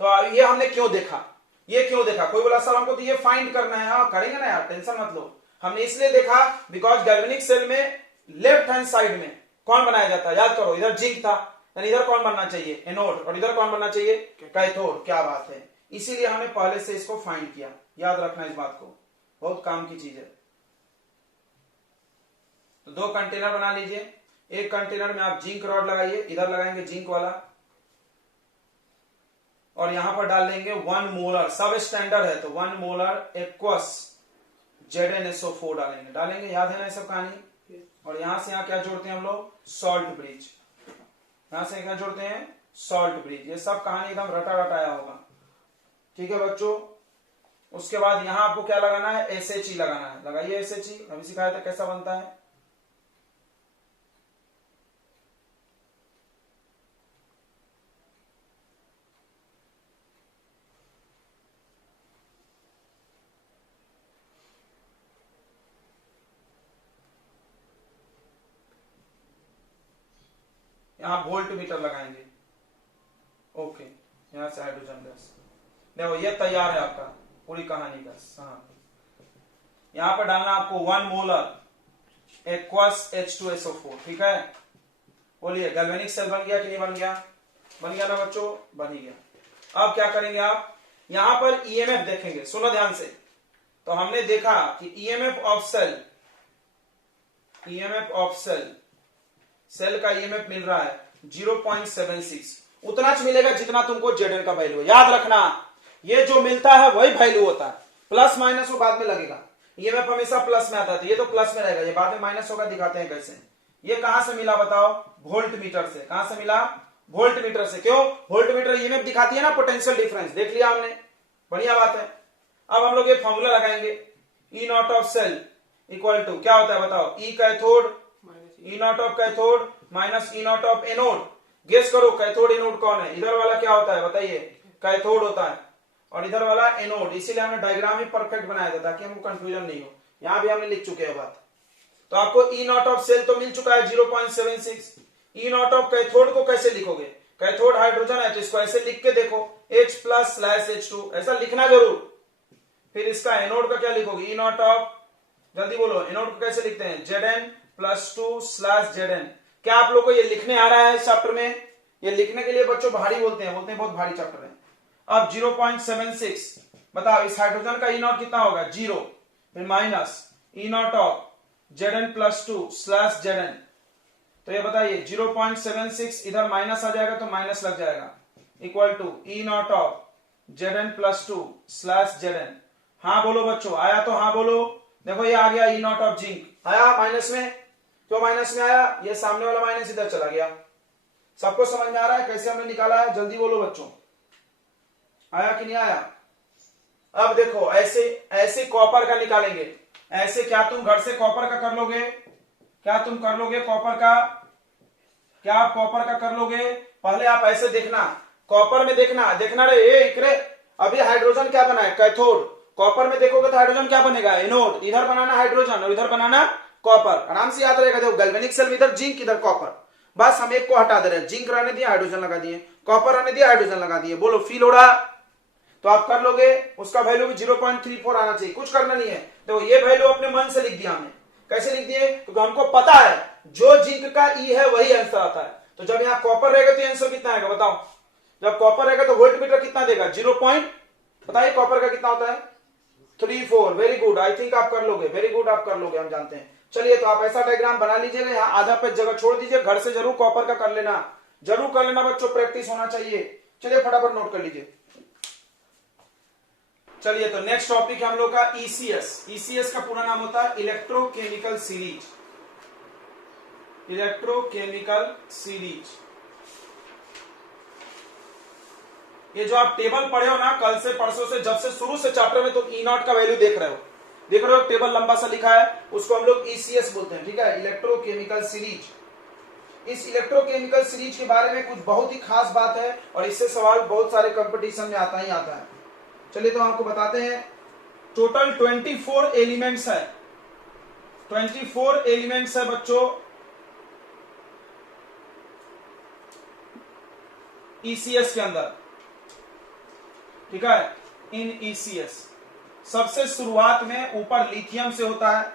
तो ये हमने क्यों देखा? कोई बोला सर हमको तो ये फाइंड करना है। हाँ करेंगे ना यार, टेंशन मत लो। हमने इसलिए देखा बिकॉज गैल्वेनिक सेल में लेफ्ट हैंड साइड में कौन बनाया जाता है? याद करो, इधर जिंक था, यानी इधर कौन बनना चाहिए? एनोड। और इधर कौन बनना चाहिए? कैथोड। क्या बात है, इसीलिए हमने पहले से इसको फाइंड किया। याद रखना इस बात को, बहुत काम की चीज है। तो 2 कंटेनर बना लीजिए। एक कंटेनर में आप जिंक रॉड लगाइए, इधर लगाएंगे जिंक वाला, और यहां पर डाल देंगे 1 मोलर, सब स्टैंडर्ड है तो 1 मोलर एक्वस ZnSO4 डालेंगे। याद है ना ये सब कहानी? और यहां से यहां क्या जोड़ते हैं हम लोग? Salt bridge. यहां से क्या जोड़ते हैं? Salt bridge. ये सब कहानी एकदम रटाया होगा, ठीक है बच्चों। उसके बाद यहां आपको क्या लगाना है? एसएचई लगाना है। लगाइए एसएचई, अभी सिखाया था कैसा बनता है। यहां वोल्ट मीटर लगाएंगे। ओके, यहां से हाइड्रोजन गैस, देखो ये तैयार है आपका पूरी कहानी का। हाँ, यहां पर डालना आपको 1 मोलर एक्वस H2SO4, ठीक है। बोलिए गैल्वेनिक सेल बन गया कि नहीं बन गया? बन गया ना बच्चों, बन ही गया। अब क्या करेंगे आप, यहां पर ईएमएफ देखेंगे, सुनो ध्यान से। तो हमने देखा कि ईएमएफ ऑफ सेल, सेल का ईएमएफ मिल रहा है 0.76, उतना मिलेगा जितना तुमको Zn का वैल्यू है। याद रखना, ये जो मिलता है वही वैल्यू होता है, प्लस माइनस वो बाद में लगेगा। ईएमएफ हमेशा प्लस में आता है, तो ये तो प्लस में रहेगा, ये बाद में माइनस होगा। दिखाते हैं कैसे। ये कहां से मिला बताओ? वोल्ट मीटर से। कहां से मिला? वोल्ट मीटर से। क्यों? वोल्ट मीटर ईएमएफ दिखाती है ना, पोटेंशियल डिफरेंस। देख लिया हमने, बढ़िया बात है। अब हम लोग ये फॉर्मूला लगाएंगे, E naught of cell equal to क्या होता है बताओ? E cathode, E naught of cathode minus E naught of anode. Guess करो कैथोड एनोड कौन है? इधर वाला क्या होता है बताइए? कैथोड होता है, और इधर वाला एनोड। इसीलिए हमने डायग्राम ही परफेक्ट बनाया था ताकि हमको कंफ्यूजन नहीं हो। यहां भी हमने लिख चुके हैं बात। तो आपको ई नॉट ऑफ सेल तो मिल चुका है 0.76। ई नॉट ऑफ कैथोड को कैसे लिखोगे? कैथोड हाइड्रोजन है तो इसको ऐसे लिख के देखो, H+/H2, ऐसा लिखना जरूर। फिर इसका एनोड का क्या लिखोगे? ई नॉट ऑफ, जल्दी बोलो, एनोड को कैसे लिखते हैं? Zn+2/Zn। क्या आप लोग को ये लिखने आ रहा है इस चैप्टर में? ये लिखने के लिए बच्चों भारी बोलते हैं बहुत भारी चैप्टर है। अब 0.76 बताओ, इस हाइड्रोजन का ई नॉट कितना होगा? 0, फिर minus E naught of Zn+2/Zn। तो ये बताइए 0.76 इधर माइनस आ जाएगा तो माइनस लग जाएगा, equal to E naught of Zn+2/Zn। हाँ बोलो बच्चों, आया तो हाँ बोलो। देखो ये आ गया ई नॉट ऑफ जिंक, आया माइनस में। क्यों माइनस में आया? ये सामने वाला माइनस इधर चला गया। सबको समझ में आ रहा है कैसे हमने निकाला है? जल्दी बोलो बच्चों, आया कि नहीं आया? अब देखो ऐसे कॉपर का निकालेंगे। ऐसे क्या तुम घर से कॉपर का कर लोगे? क्या तुम कर लोगे कॉपर का? क्या आप कॉपर का कर लोगे? पहले आप ऐसे देखना, कॉपर में देखना रे अभी हाइड्रोजन क्या बना है? कैथोड। कॉपर में देखोगे तो हाइड्रोजन क्या बनेगा? एनोड। इधर बनाना हाइड्रोजन और इधर बनाना कॉपर। आराम से याद रहेगा। देखो गैल्वेनिक सेल में इधर जिंक इधर कॉपर, बस हम एक को हटा दे रहे हैं। जिंक रहने दिया, हाइड्रोजन लगा दिए, कॉपर रहने दिया, हाइड्रोजन लगा दिए। बोलो फील हो रहा? तो आप कर लोगे। उसका वैल्यू भी 0.34 आना चाहिए, कुछ करना नहीं है। देखो ये वैल्यू अपने मन से लिख दिया हमने। कैसे लिख दिए? क्योंकि हमको पता है जो जिंक का ई है वही आंसर आता है। तो जब यहाँ कॉपर रहेगा तो आंसर कितना आएगा बताओ? जब कॉपर रहेगा तो वोल्ट मीटर कितना देगा? 0 पॉइंट, बताइए कॉपर का कितना होता है? 34। वेरी गुड, आई थिंक आप कर लोगे। वेरी गुड, आप कर लोगे, हम जानते हैं। चलिए तो आप ऐसा डायग्राम बना लीजिएगा, यहाँ आधा पेज जगह छोड़ दीजिए। घर से जरूर कॉपर का कर लेना, जरूर कर लेना बच्चों, प्रैक्टिस होना चाहिए। चलिए फटाफट नोट कर लीजिए। चलिए तो नेक्स्ट टॉपिक है हम लोग का ईसीएस। ईसीएस का पूरा नाम होता है इलेक्ट्रोकेमिकल सीरीज। इलेक्ट्रोकेमिकल सीरीज, ये जो आप टेबल पढ़े हो ना कल से परसों से, जब से शुरू से चैप्टर में तुम ई नॉट का वैल्यू देख रहे हो, टेबल लंबा सा लिखा है, उसको हम लोग ईसीएस बोलते हैं, ठीक है, इलेक्ट्रोकेमिकल सीरीज। इस इलेक्ट्रोकेमिकल सीरीज के बारे में कुछ बहुत ही खास बात है और इससे सवाल बहुत सारे कंपटीशन में आता ही आता है। चलिए तो आपको बताते हैं। टोटल 24 एलिमेंट्स है, 24 एलिमेंट्स है बच्चों ईसीएस के अंदर, ठीक है, इन ईसीएस। सबसे शुरुआत में ऊपर लिथियम से होता है,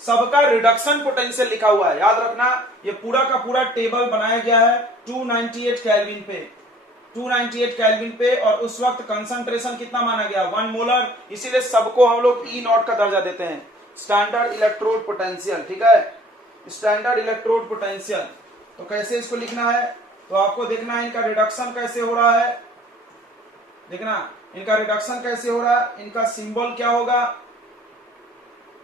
सबका रिडक्शन पोटेंशियल लिखा हुआ है, याद रखना। ये पूरा का पूरा टेबल बनाया गया है 298 केल्विन पे, 298 केल्विन पे, और उस वक्त कंसंट्रेशन कितना माना गया? 1 मोलर। इसीलिए सबको हम लोग ई नॉट का दर्जा देते हैं, स्टैंडर्ड इलेक्ट्रोड पोटेंशियल, ठीक है, स्टैंडर्ड इलेक्ट्रोड पोटेंशियल। तो कैसे इसको लिखना है? तो आपको देखना है इनका रिडक्शन कैसे हो रहा है, देखना इनका रिडक्शन कैसे हो रहा है, इनका सिंबल क्या होगा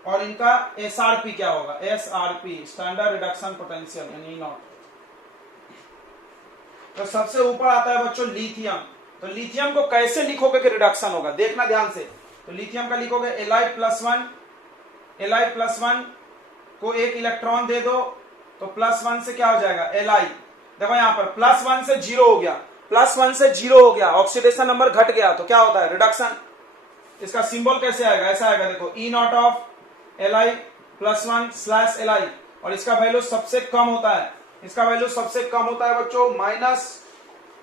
और इनका एसआरपी क्या होगा? एसआरपी, स्टैंडर्ड रिडक्शन पोटेंशियल, यानी नॉट। तो सबसे ऊपर आता है बच्चों लिथियम। तो लिथियम को कैसे लिखोगे कि रिडक्शन होगा? देखना ध्यान से। तो लिथियम का लिखोगे Li+1, Li+1 को एक इलेक्ट्रॉन दे दो तो +1 से क्या हो जाएगा? Li। देखो यहां पर +1 से 0 हो गया, +1 से 0 हो गया, ऑक्सीडेशन नंबर घट गया, तो क्या होता है? रिडक्शन। इसका सिंबल कैसे आएगा? ऐसा आएगा, देखो ई नॉट ऑफ Li+1/Li, और इसका वैल्यू सबसे कम होता है इसका वैल्यू सबसे कम होता है बच्चों माइनस,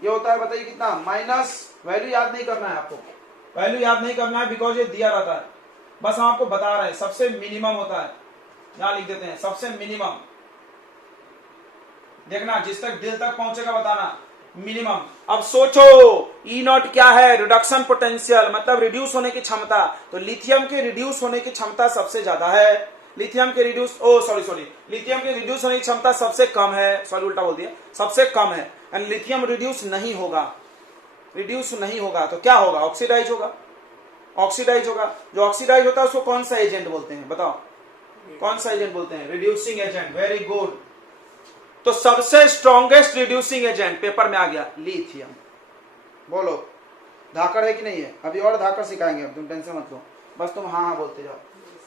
ये होता है बताइए कितना, माइनस, वैल्यू याद नहीं करना है आपको, वैल्यू याद नहीं करना है बिकॉज ये दिया रहता है, बस हम आपको बता रहे हैं सबसे मिनिमम होता है, यहां लिख देते हैं सबसे मिनिमम, देखना जिस तक दिल तक पहुंचेगा बताना मिनिमम। अब सोचो ई नॉट क्या है, रिडक्शन पोटेंशियल मतलब रिड्यूस होने की क्षमता, तो लिथियम के रिड्यूस होने की क्षमता सबसे ज्यादा है, लिथियम के रिड्यूस लिथियम के रिड्यूस होने की क्षमता सबसे कम है, सॉरी उल्टा बोल दिया, सबसे कम है, एंड लिथियम रिड्यूस नहीं होगा, रिड्यूस नहीं होगा तो क्या होगा, ऑक्सीडाइज होगा, ऑक्सीडाइज होगा, जो ऑक्सीडाइज होता है उसको कौन सा एजेंट बोलते हैं बताओ, कौन सा एजेंट बोलते हैं, रिड्यूसिंग एजेंट, वेरी गुड। तो सबसे स्ट्रॉन्गेस्ट रिड्यूसिंग एजेंट पेपर में आ गया लिथियम, बोलो धाकड़ है कि नहीं है, अभी और धाकड़ सिखाएंगे हम, तुम टेंशन मत लो, बस तुम हाँ हाँ बोलते जाओ।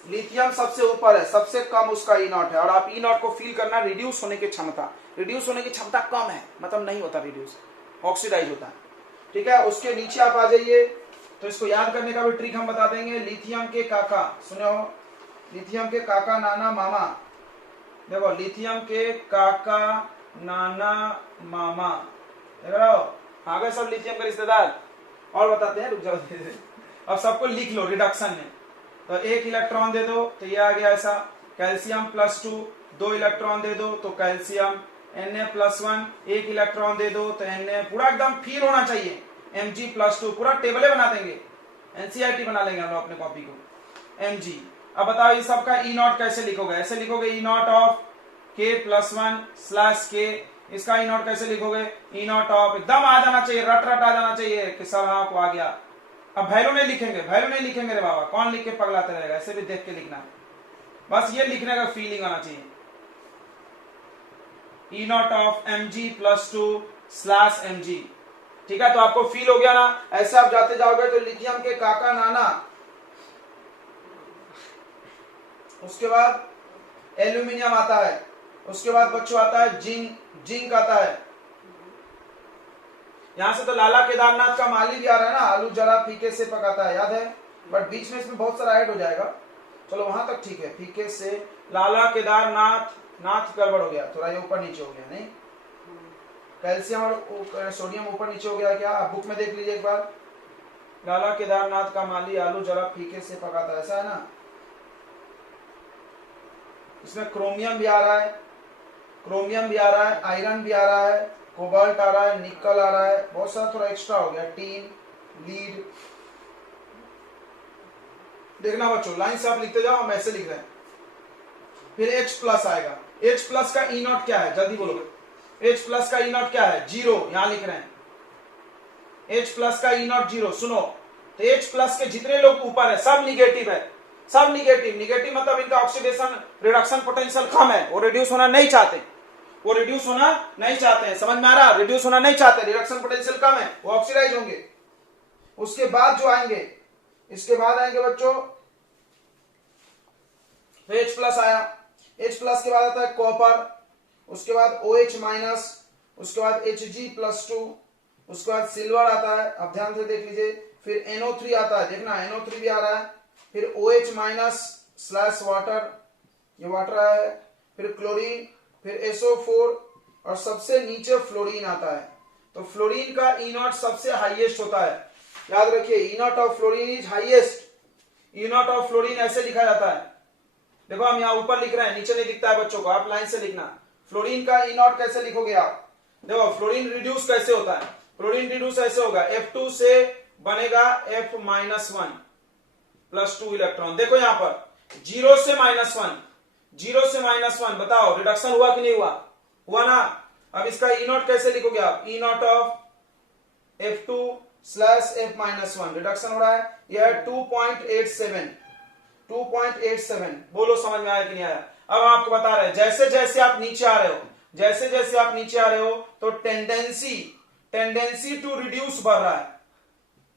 लिथियम सबसे ऊपर है, सबसे कम उसका ई नॉट है, और आप ई नॉट को फील करना, रिड्यूस होने की क्षमता, रिड्यूस होने की क्षमता कम है मतलब नहीं होता रिड्यूस, ऑक्सीडाइज होता है, ठीक है। उसके नीचे आप आ जाइए, तो इसको याद करने का भी ट्रिक हम बता देंगे, लिथियम के काका, सुने हो, लिथियम के काका नाना मामा, देखो लिथियम के काका नाना मामा, देख रहे हो आ गए सब लिथियम के रिश्तेदार, और बताते हैं रुक जाओ, अब सबको लिख लो रिडक्शन में, तो एक इलेक्ट्रॉन दे दो तो ये आ गया ऐसा, कैल्शियम +2, 2 इलेक्ट्रॉन दे दो तो कैल्शियम, Na+1, 1 इलेक्ट्रॉन दे दो तो Na, पूरा एकदम फील होना चाहिए, Mg+2, पूरा टेबले बना देंगे, एनसीईआरटी बना लेंगे हम लोग अपने कॉपी को, Mg। अब बताओ इस सबका ई नॉट कैसे लिखोगे, ऐसे लिखोगे ई नॉट ऑफ K+1/K, इसका ई नॉट कैसे लिखोगे, ई नॉट ऑफ, एकदम आ जाना चाहिए, रट रट आ जाना चाहिए कि सर हाँ को आ गया। अब वैल्यू नहीं लिखेंगे, वैल्यू नहीं लिखेंगे रे बाबा, कौन लिख के पगलाते रहेगा, ऐसे भी देख के लिखना, बस ये लिखने का फीलिंग आना चाहिए, ई नॉट ऑफ Mg+2/Mg, ठीक है। तो आपको फील हो गया ना, ऐसे आप जाते जाओगे तो लिथियम के काका नाना, उसके बाद एल्यूमिनियम आता है, उसके बाद बच्चों आता है जिंक, जिंक आता है, यहां से तो लाला केदारनाथ का माली भी आ रहा है ना, आलू जरा फीके से पकाता है, याद है, बट बीच में इसमें बहुत सारा ऐड हो जाएगा, चलो वहां तक ठीक है, फीके से लाला केदारनाथ, नाथ गड़बड़ हो गया थोड़ा, ये ऊपर नीचे हो गया, नहीं कैल्शियम और सोडियम ऊपर नीचे हो गया क्या, आप बुक में देख लीजिए एक बार, लाला केदारनाथ का माली आलू जरा फीके से पकाता है, ऐसा है ना। इसमें क्रोमियम भी आ रहा है, क्रोमियम भी आ रहा है, आयरन भी आ रहा है, कोबाल्ट आ रहा है, निकल आ रहा है, बहुत सारा थोड़ा एक्स्ट्रा हो गया, टीन, लीड, देखना बच्चों लाइन से आप लिखते जाओ, हम ऐसे लिख रहे हैं। फिर H+ आएगा, H+ का ई नॉट क्या है, जल्दी बोलो, H+ का ई नॉट क्या है, 0, यहां लिख रहे हैं, H+ का ई नॉट 0, सुनो, तो H+ के जितने लोग ऊपर है सब निगेटिव है, सब निगेटिव, निगेटिव मतलब इनका ऑक्सीडेशन रिडक्शन पोटेंशियल कम है, वो रिड्यूस होना नहीं चाहते, वो रिड्यूस होना नहीं चाहते हैं, समझ में आ रहा, रिड्यूस होना नहीं चाहते, रिडक्शन पोटेंशियल कम है, वो ऑक्सीडाइज होंगे। उसके बाद जो आएंगे, इसके बाद आएंगे बच्चों, तो H+ आया, H+ के बाद आता है कॉपर, उसके बाद OH-, उसके बाद Hg+2, उसके बाद सिल्वर आता है, अब ध्यान से देख लीजिए, फिर NO3 आता है, देखना NO3 भी आ रहा है, फिर OH- वाटर, ये वाटर आया है, फिर क्लोरीन, फिर SO4, और सबसे नीचे फ्लोरीन आता है। तो फ्लोरीन का ई नॉट सबसे हाईएस्ट होता है, याद रखिए, E naught of fluorine is highest, E naught of fluorine ऐसे लिखा जाता है, देखो हम यहाँ ऊपर लिख रहे हैं, नीचे नहीं दिखता है बच्चों को, आप लाइन से लिखना, फ्लोरीन का ई नॉट कैसे लिखोगे आप, देखो फ्लोरीन रिड्यूस कैसे होता है, फ्लोरीन रिड्यूस ऐसे होगा, F2 से बनेगा F-1 +2 इलेक्ट्रॉन, देखो यहां पर 0 से -1, 0 से -1, बताओ रिडक्शन हुआ कि नहीं हुआ, हुआ ना। अब इसका ई नॉट कैसे लिखोगे आप, ई नॉट ऑफ F2/F-1, रिडक्शन हो रहा है, यह है 2.87, 2.87, बोलो समझ में आया कि नहीं आया। अब हम आपको बता रहे हैं, जैसे जैसे आप नीचे आ रहे हो, जैसे जैसे आप नीचे आ रहे हो, तो टेंडेंसी टू रिड्यूस बढ़ रहा है,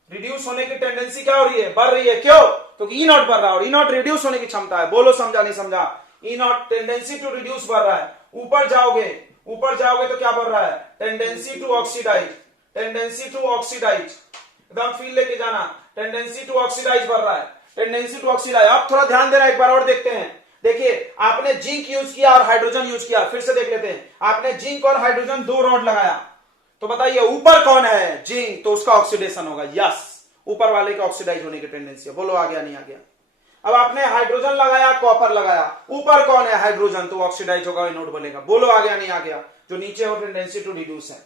रिड्यूस होने की टेंडेंसी क्या हो रही है, बढ़ रही है, क्यों, तो ई नॉट बढ़ रहा है, और ई नॉट रिड्यूस होने की क्षमता है, बोलो समझा नहीं समझा, ई नॉट टेंडेंसी टू रिड्यूस बढ़ रहा है, ऊपर जाओगे, ऊपर जाओगे तो क्या बढ़ रहा है, tendency to oxidise, tendency to oxidise, एकदम फील लेके जाना, टेंडेंसी टू ऑक्सीडाइज बढ़ रहा है, टेंडेंसी टू ऑक्सीडाइज। आप थोड़ा ध्यान देना, एक बार और देखते हैं, देखिए आपने जिंक यूज किया और हाइड्रोजन यूज किया, फिर से देख लेते हैं। आपने जिंक और हाइड्रोजन दो रॉड लगाया, तो बताइए ऊपर कौन है? जिंक, तो उसका ऑक्सीडेशन होगा। यस, ऊपर वाले का ऑक्सीडाइज होने की टेंडेंसी है। बोलो आ गया नहीं आ गया? अब आपने हाइड्रोजन लगाया, कॉपर लगाया, ऊपर कौन है? हाइड्रोजन, तो ऑक्सीडाइज होगा, इनोड बनेगा। बोलो आ गया नहीं आ गया? जो नीचे हो टेंडेंसी टू रिड्यूस है।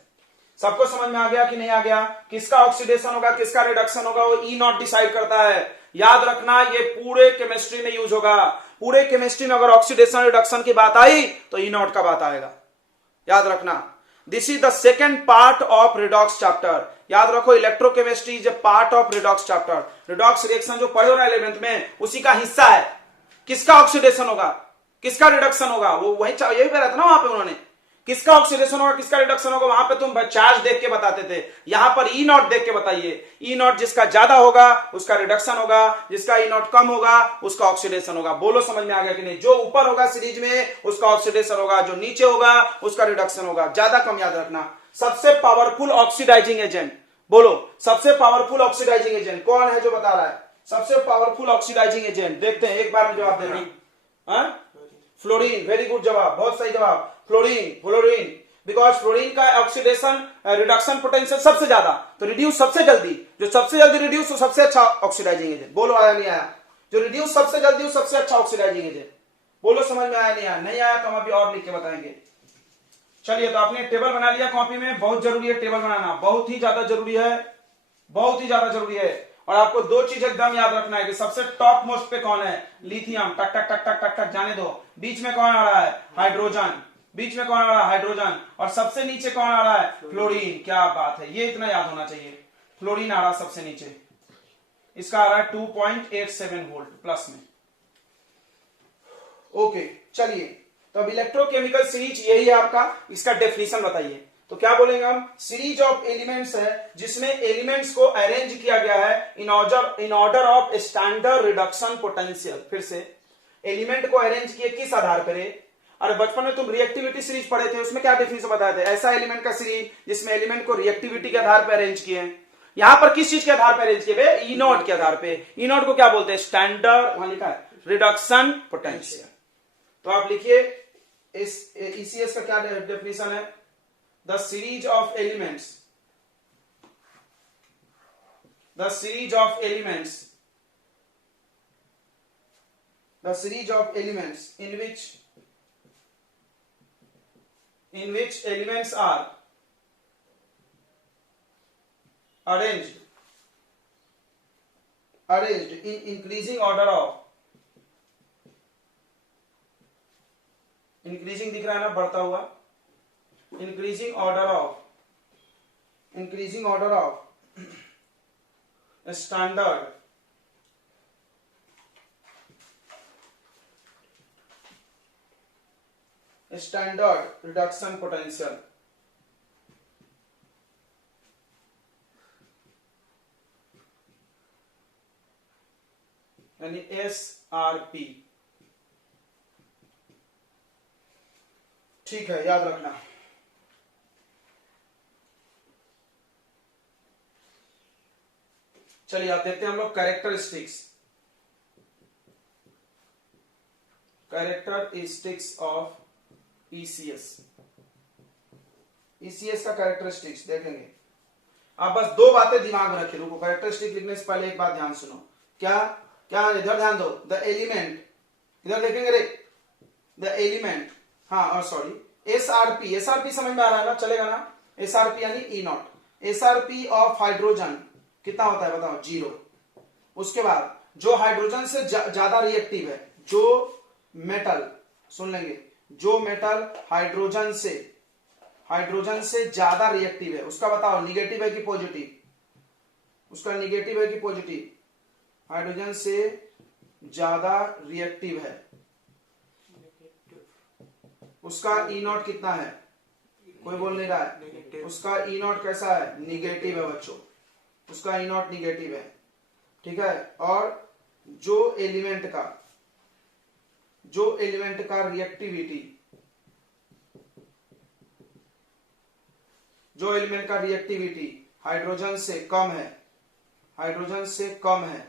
सबको समझ में आ गया कि नहीं आ गया? किसका ऑक्सीडेशन होगा, किसका रिडक्शन होगा, वो ई नॉट डिसाइड करता है। याद रखना, ये पूरे केमिस्ट्री में यूज होगा। पूरे केमिस्ट्री में अगर ऑक्सीडेशन रिडक्शन की बात आई तो ई नॉट का बात आएगा। याद रखना, this is the second part of redox chapter. याद रखो, electrochemistry is a part of redox chapter. Redox reaction जो पढ़े हो रहा है 11th में, उसी का हिस्सा है। किसका ऑक्सीडेशन होगा, किसका रिडक्शन होगा, वो वही यही कह रहा था ना वहां पे उन्होंने। किसका ऑक्सीडेशन होगा, किसका रिडक्शन होगा, वहां पे तुम चार्ज देख के बताते थे। यहां पर ई नॉट देख के बताइए। ई नॉट जिसका ज्यादा होगा उसका रिडक्शन होगा, जिसका ई नॉट कम होगा उसका ऑक्सीडेशन होगा। बोलो समझ में आ गया कि नहीं? जो ऊपर होगा सीरीज में उसका ऑक्सीडेशन होगा, जो नीचे होगा उसका रिडक्शन होगा। ज्यादा कम याद रखना। सबसे पावरफुल ऑक्सीडाइजिंग एजेंट, बोलो सबसे पावरफुल ऑक्सीडाइजिंग एजेंट कौन है जो बता रहा है? सबसे पावरफुल ऑक्सीडाइजिंग एजेंट, देखते हैं, एक बार में जवाब देना। फ्लोरीन, वेरी गुड जवाब, बहुत सही जवाब। फ्लोरीन, फ्लोरीन, बिकॉज फ्लोरीन का ऑक्सीडेशन रिडक्शन पोटेंशियल सबसे ज्यादा, तो रिड्यूस सबसे जल्दी। जो सबसे जल्दी रिड्यूस वो सबसे अच्छा ऑक्सीडाइजिंग एजेंट। बोलो आया नहीं आया? जो रिड्यूस सबसे जल्दी वो सबसे अच्छा ऑक्सीडाइजिंग एजेंट। बोलो समझ में आया नहीं आया? नहीं आया तो हम अभी और लिख के बताएंगे। चलिए, तो आपने टेबल बना लिया कॉपी में। बहुत जरूरी है टेबल बनाना, बहुत ही ज्यादा जरूरी है, बहुत ही ज्यादा जरूरी है। और आपको दो चीज एकदम याद रखना है कि सबसे टॉप मोस्ट पे कौन है? लिथियम, टक टक टक टक टक टक जाने दो। बीच में कौन आ रहा है? हाइड्रोजन। बीच में कौन आ रहा है? हाइड्रोजन। और सबसे नीचे कौन आ रहा है? फ्लोरीन। क्या बात है, ये इतना याद होना चाहिए। फ्लोरीन आ रहा है सबसे नीचे, इसका आ रहा है 2.87 वोल्ट प्लस में। ओके, चलिए, तो अब इलेक्ट्रोकेमिकल सीरीज यही है आपका। इसका डेफिनेशन बताइए। तो क्या बोलेंगे हम? सीरीज ऑफ एलिमेंट्स है जिसमें एलिमेंट्स को अरेंज किया गया है in order of standard reduction potential. फिर से, एलिमेंट को अरेंज किए किस आधार पर? अरे बचपन में तुम रिएक्टिविटी सीरीज पढ़े थे, उसमें क्या डेफिनेशन बताए थे? ऐसा एलिमेंट का सीरीज जिसमें एलिमेंट को रिएक्टिविटी के आधार पर अरेंज किए हैं। यहां पर किस चीज के आधार पर अरेंज किए? ई नॉट के आधार पे। ई नॉट को क्या बोलते हैं? स्टैंडर्ड, वहां लिखा है रिडक्शन पोटेंशियल। तो आप लिखिए, इस ईसीएस का क्या डेफिनेशन है? The series of elements, the series of elements, the series of elements in which elements are arranged in increasing order of, increasing दिख रहा है ना, बढ़ता हुआ, increasing order of standard reduction potential, यानी SRP। ठीक है, याद रखना। चलिए आप देखते हैं हम लोग कैरेक्टरिस्टिक्स ऑफ ईसीएस। ईसीएस का कैरेक्टरिस्टिक्स देखेंगे। आप बस दो बातें दिमाग में रखिए। रुको, कैरेक्टरिस्टिक लिखने से पहले एक बात ध्यान सुनो। क्या क्या? इधर ध्यान दो। द एलिमेंट, इधर देखेंगे रे, द एलिमेंट, हाँ और सॉरी, एसआरपी। एसआरपी समझ में आ रहा है ना? चलेगा ना? एसआरपी यानी ई नॉट। एसआरपी ऑफ हाइड्रोजन कितना होता है बताओ? 0। उसके बाद जो हाइड्रोजन से ज्यादा रिएक्टिव है, जो मेटल, सुन लेंगे, जो मेटल हाइड्रोजन से ज्यादा रिएक्टिव है उसका बताओ निगेटिव है कि पॉजिटिव? उसका निगेटिव है कि पॉजिटिव? हाइड्रोजन से ज्यादा रिएक्टिव है, उसका ई नॉट कितना है? कोई बोल नहीं रहा है। उसका ई नॉट कैसा है? निगेटिव है बच्चों, उसका ई नॉट निगेटिव है। ठीक है। और जो एलिमेंट का रिएक्टिविटी, हाइड्रोजन से कम है,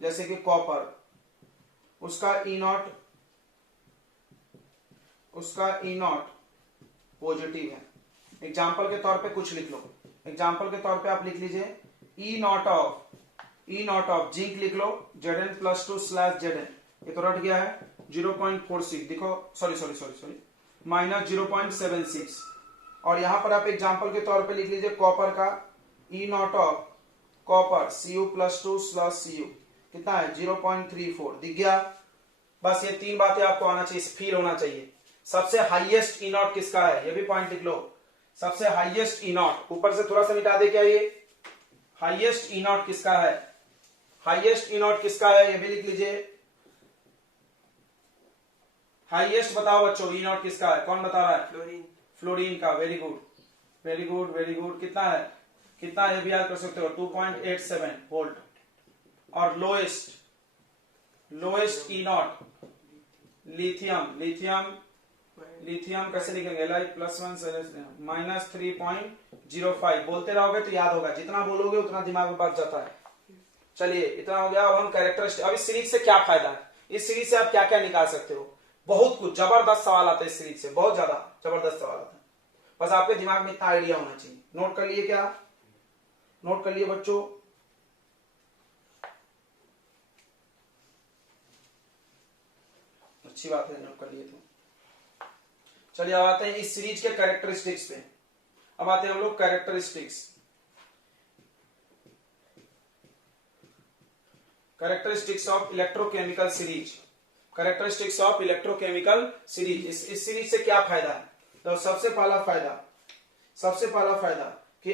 जैसे कि कॉपर, उसका ई नॉट उसका ई नॉट पॉजिटिव है। एग्जाम्पल के तौर पे कुछ लिख लो। एग्जाम्पल के तौर पे आप लिख लीजिए ई नॉट ऑफ जिंक लिख लो Zn+2/Zn, ये तो रट गया है 0.46, देखो सॉरी -0.76। और यहां पर आप एग्जाम्पल के तौर पे लिख लीजिए कॉपर का E naught of copper Cu+2/Cu कितना है 0.34, दिख गया। बस ये तीन बातें आपको आना चाहिए, फील होना चाहिए। सबसे हाईएस्ट ई नॉट किसका है, ये भी पॉइंट लिख लो। सबसे हाईएस्ट ई नॉट, ऊपर से थोड़ा सा मिटा दे क्या, ये हाईएस्ट ई नॉट किसका है, हाईएस्ट ई नॉट किसका है, ये भी लिख लीजिए। हाईएस्ट बताओ बच्चों, ई नॉट किसका है, कौन बता रहा है? फ्लोरीन। फ्लोरीन का। Very good very good very good. कितना है, कितना है भी याद कर सकते हो 2.87 वोल्ट। और लोएस्ट ई नॉट लिथियम कैसे लिखेंगे, Li+1 -3.05। बोलते रहोगे तो याद होगा, जितना बोलोगे उतना दिमाग में बैठ जाता है। चलिए इतना हो गया। अब हम कैरेक्टरिस्टिक, अब इस सीरीज से क्या फायदा है, इस सीरीज से आप क्या क्या निकाल सकते हो, बहुत कुछ जबरदस्त सवाल आते हैं इस सीरीज से, बहुत ज्यादा जबरदस्त सवाल आते हैं। बस आपके दिमाग में इतना आइडिया होना चाहिए। नोट कर लिए क्या, नोट कर लिए बच्चों? अच्छी बात है, नोट कर लिए तो। चलिए अब आते हैं इस सीरीज के कैरेक्टरिस्टिक्स पे। अब आते हैं हम लोग characteristics of electrochemical series. Characteristics of electrochemical series, इस सीरीज से क्या फायदा है? तो सबसे पहला फायदा कि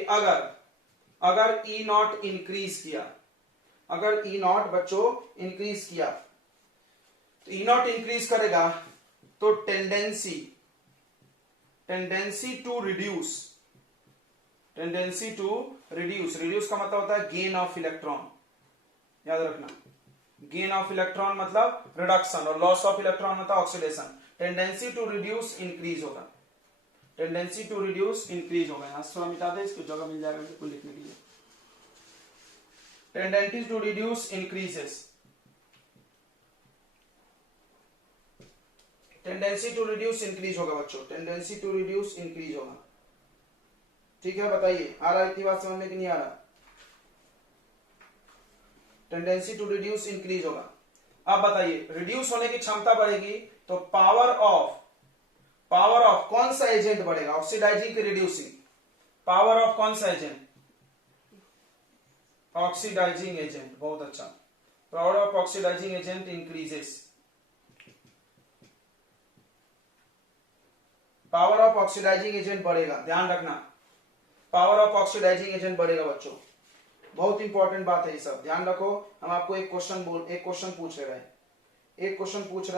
अगर ई नॉट इंक्रीज किया, अगर ई नॉट बच्चों इंक्रीज किया, तो ई नॉट इंक्रीज करेगा तो टेंडेंसी टू रिड्यूस का मतलब होता है गेन ऑफ इलेक्ट्रॉन, याद रखना। गेन ऑफ इलेक्ट्रॉन मतलब रिडक्शन और लॉस ऑफ इलेक्ट्रॉन मतलब oxidation. Tendency to reduce increase होगा, यहां थोड़ा मिटा दे, इसको जगह मिल जाएगा कोई लिखने के लिए। Tendency to reduce increases, tendency to reduce increase होगा बच्चों, टेंडेंसी टू रिड्यूस इंक्रीज होगा। ठीक है, बताइए आ रहा है इतनी बात समझ में कि नहीं आ रहा? टेंडेंसी टू रिड्यूस इंक्रीज होगा। अब बताइए रिड्यूस होने की क्षमता बढ़ेगी तो पावर ऑफ कौन सा एजेंट बढ़ेगा, ऑक्सीडाइजिंग की रिड्यूसिंग? पावर ऑफ कौन सा एजेंट? ऑक्सीडाइजिंग एजेंट, बहुत अच्छा। Power of oxidising agent increases, power of oxidising agent बढ़ेगा, ध्यान रखना। पावर ऑफ ऑक्सीडाइजिंग एजेंट बढ़ेगा बच्चों, बहुत इंपॉर्टेंट बात है ये सब, ध्यान रखो। हम आपको एक क्वेश्चन पूछ रहे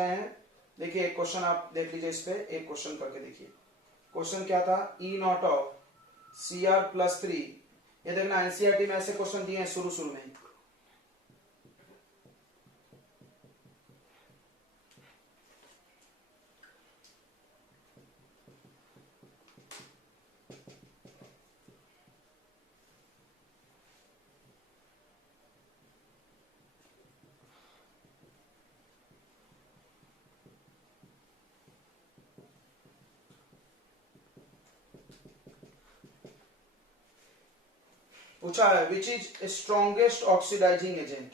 हैं, देखिए एक क्वेश्चन आप देख लीजिए, इस पे एक क्वेश्चन करके देखिए। क्वेश्चन क्या था, ई नॉट ऑफ Cr+3। ये देखना एनसीईआरटी में ऐसे क्वेश्चन दिए हैं शुरू में। पूछा है which is strongest oxidising agent,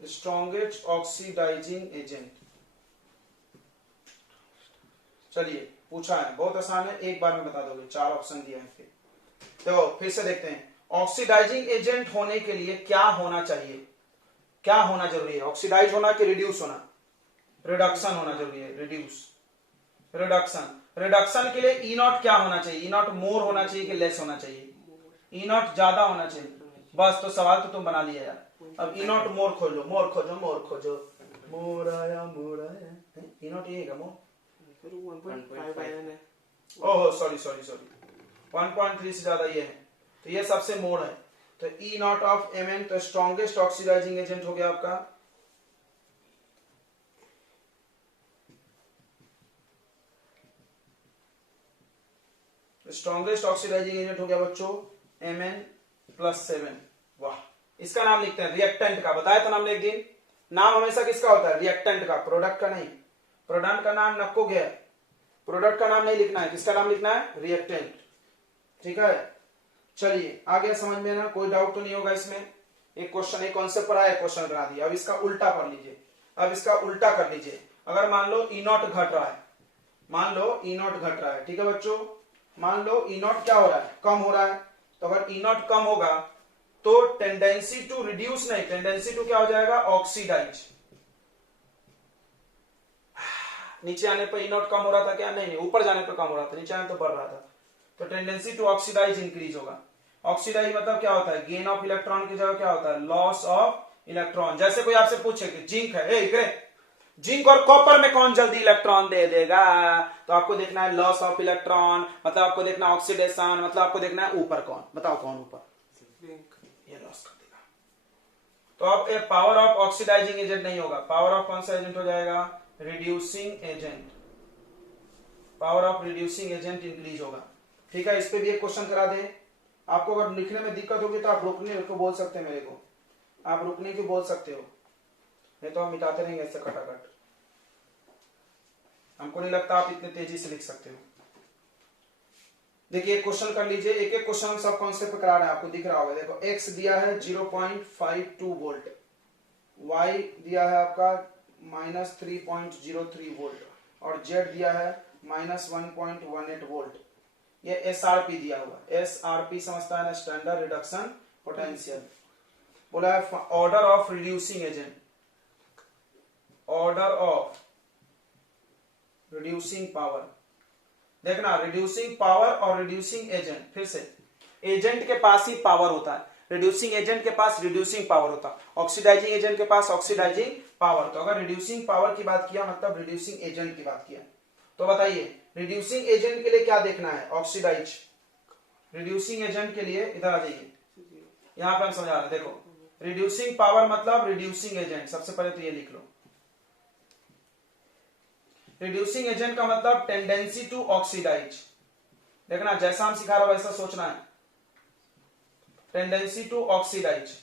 strongest oxidising agent. चलिए पूछा है, बहुत आसान है, एक बार में बता दोगे, 4 ऑप्शन दिए हैं इसके। तो फिर से देखते हैं, ऑक्सीडाइजिंग एजेंट होने के लिए क्या होना चाहिए, क्या होना जरूरी है? ऑक्सीडाइज होना कि रिड्यूस होना? रिडक्शन होना जरूरी है, रिडक्शन के लिए ई नॉट क्या होना चाहिए? ई नॉट मोर होना चाहिए कि लेस होना चाहिए? ई नॉट ज्यादा होना चाहिए। बस तो सवाल तो तुम बना लिया यार। अब ई नॉट मोर खोजो, मोर आया ई नॉट ये है मोर। ओहो सॉरी 1.3 से ज्यादा ये है, तो ये सबसे मोर है। तो ई नॉट ऑफ Mn तो स्ट्रॉन्गेस्ट ऑक्सीडाइजिंग एजेंट हो गया आपका। स्ट्रॉन्गेस्ट ऑक्सीडाइजिंग एजेंट हो गया बच्चों Mn+7। वाह, इसका नाम लिखते हैं रिएक्टेंट का, बताया था ना हमने एक दिन, नाम हमेशा किसका होता है? रिएक्टेंट का, प्रोडक्ट का नहीं। प्रोडक्ट का नाम नको गया, प्रोडक्ट का नाम नहीं लिखना है, किसका नाम लिखना है? रिएक्टेंट। ठीक है, चलिए आ गया समझ में ना, कोई डाउट तो नहीं होगा इसमें। एक क्वेश्चन, एक कॉन्सेप्ट पर आया, क्वेश्चन बना दिया। अब इसका उल्टा कर लीजिए, अब इसका उल्टा कर लीजिए। अगर मान लो ई नॉट घट रहा है, मान लो ई नॉट घट रहा है, ठीक है बच्चों, मान लो ई नॉट क्या हो रहा है? कम हो रहा है। तो अगर ई नॉट कम होगा तो टेंडेंसी टू रिड्यूस नहीं, टेंडेंसी टू क्या हो जाएगा? ऑक्सीडाइज। नीचे आने पर ई नॉट कम हो रहा था क्या? नहीं, ऊपर जाने पर कम हो रहा था, नीचे आने तो बढ़ रहा था। तो टेंडेंसी टू ऑक्सीडाइज इंक्रीज होगा। ऑक्सीडाइज मतलब क्या होता है? गेन ऑफ इलेक्ट्रॉन की जगह क्या होता है? Loss of electron. जैसे कोई आपसे पूछे कि जिंक है, जिंक और कॉपर में कौन जल्दी इलेक्ट्रॉन दे देगा, तो आपको देखना है लॉस ऑफ इलेक्ट्रॉन, मतलब आपको देखना ऑक्सीडेशन, मतलब आपको देखना है ऊपर कौन, बताओ कौन ऊपर? ये लॉस कर देगा। तो अब पावर ऑफ ऑक्सीडाइजिंग एजेंट नहीं होगा, पावर ऑफ कौन सा एजेंट हो जाएगा? Reducing agent. Power of reducing agent increase होगा। ठीक है, इस पे भी एक क्वेश्चन करा दें। आपको अगर लिखने में दिक्कत होगी तो आप रुकने को बोल सकते हैं, मेरे को आप रुकने की बोल सकते हो, नहीं तो हम मिटाते रहेंगे ऐसे खटाखट। हमको नहीं लगता आप इतने तेजी से लिख सकते हो। देखिए क्वेश्चन कर लीजिए, एक एक क्वेश्चन हम सब कॉन्सेप्ट पे करा रहे हैं, आपको दिख रहा होगा। देखो x दिया है 0.52 वोल्ट, y दिया है आपका -3.03 वोल्ट और z दिया है -1.18 वोल्ट। ये SRP दिया हुआ, SRP समझता है ना, स्टैंडर्ड रिडक्शन पोटेंशियल। बोला है order of reducing agent, order of reducing power. देखना, रिड्यूसिंग पावर और रिड्यूसिंग एजेंट, फिर से एजेंट के पास ही पावर होता है, रिड्यूसिंग एजेंट के पास रिड्यूसिंग पावर होता है, ऑक्सीडाइजिंग एजेंट के पास ऑक्सीडाइजिंग पावर। तो अगर रिड्यूसिंग पावर की बात किया मतलब रिड्यूसिंग एजेंट की बात किया। तो बताइए रिड्यूसिंग एजेंट के लिए क्या देखना है? ऑक्सीडाइज। रिड्यूसिंग एजेंट के लिए इधर आ जाइए, यहां पे हम समझा रहे हैं। देखो रिड्यूसिंग पावर मतलब रिड्यूसिंग एजेंट, सबसे पहले तो ये लिख लो। रिड्यूसिंग एजेंट का मतलब टेंडेंसी टू ऑक्सीडाइज। देखना जैसा हम सिखा रहे हो वैसा सोचना है। टेंडेंसी टू ऑक्सीडाइज,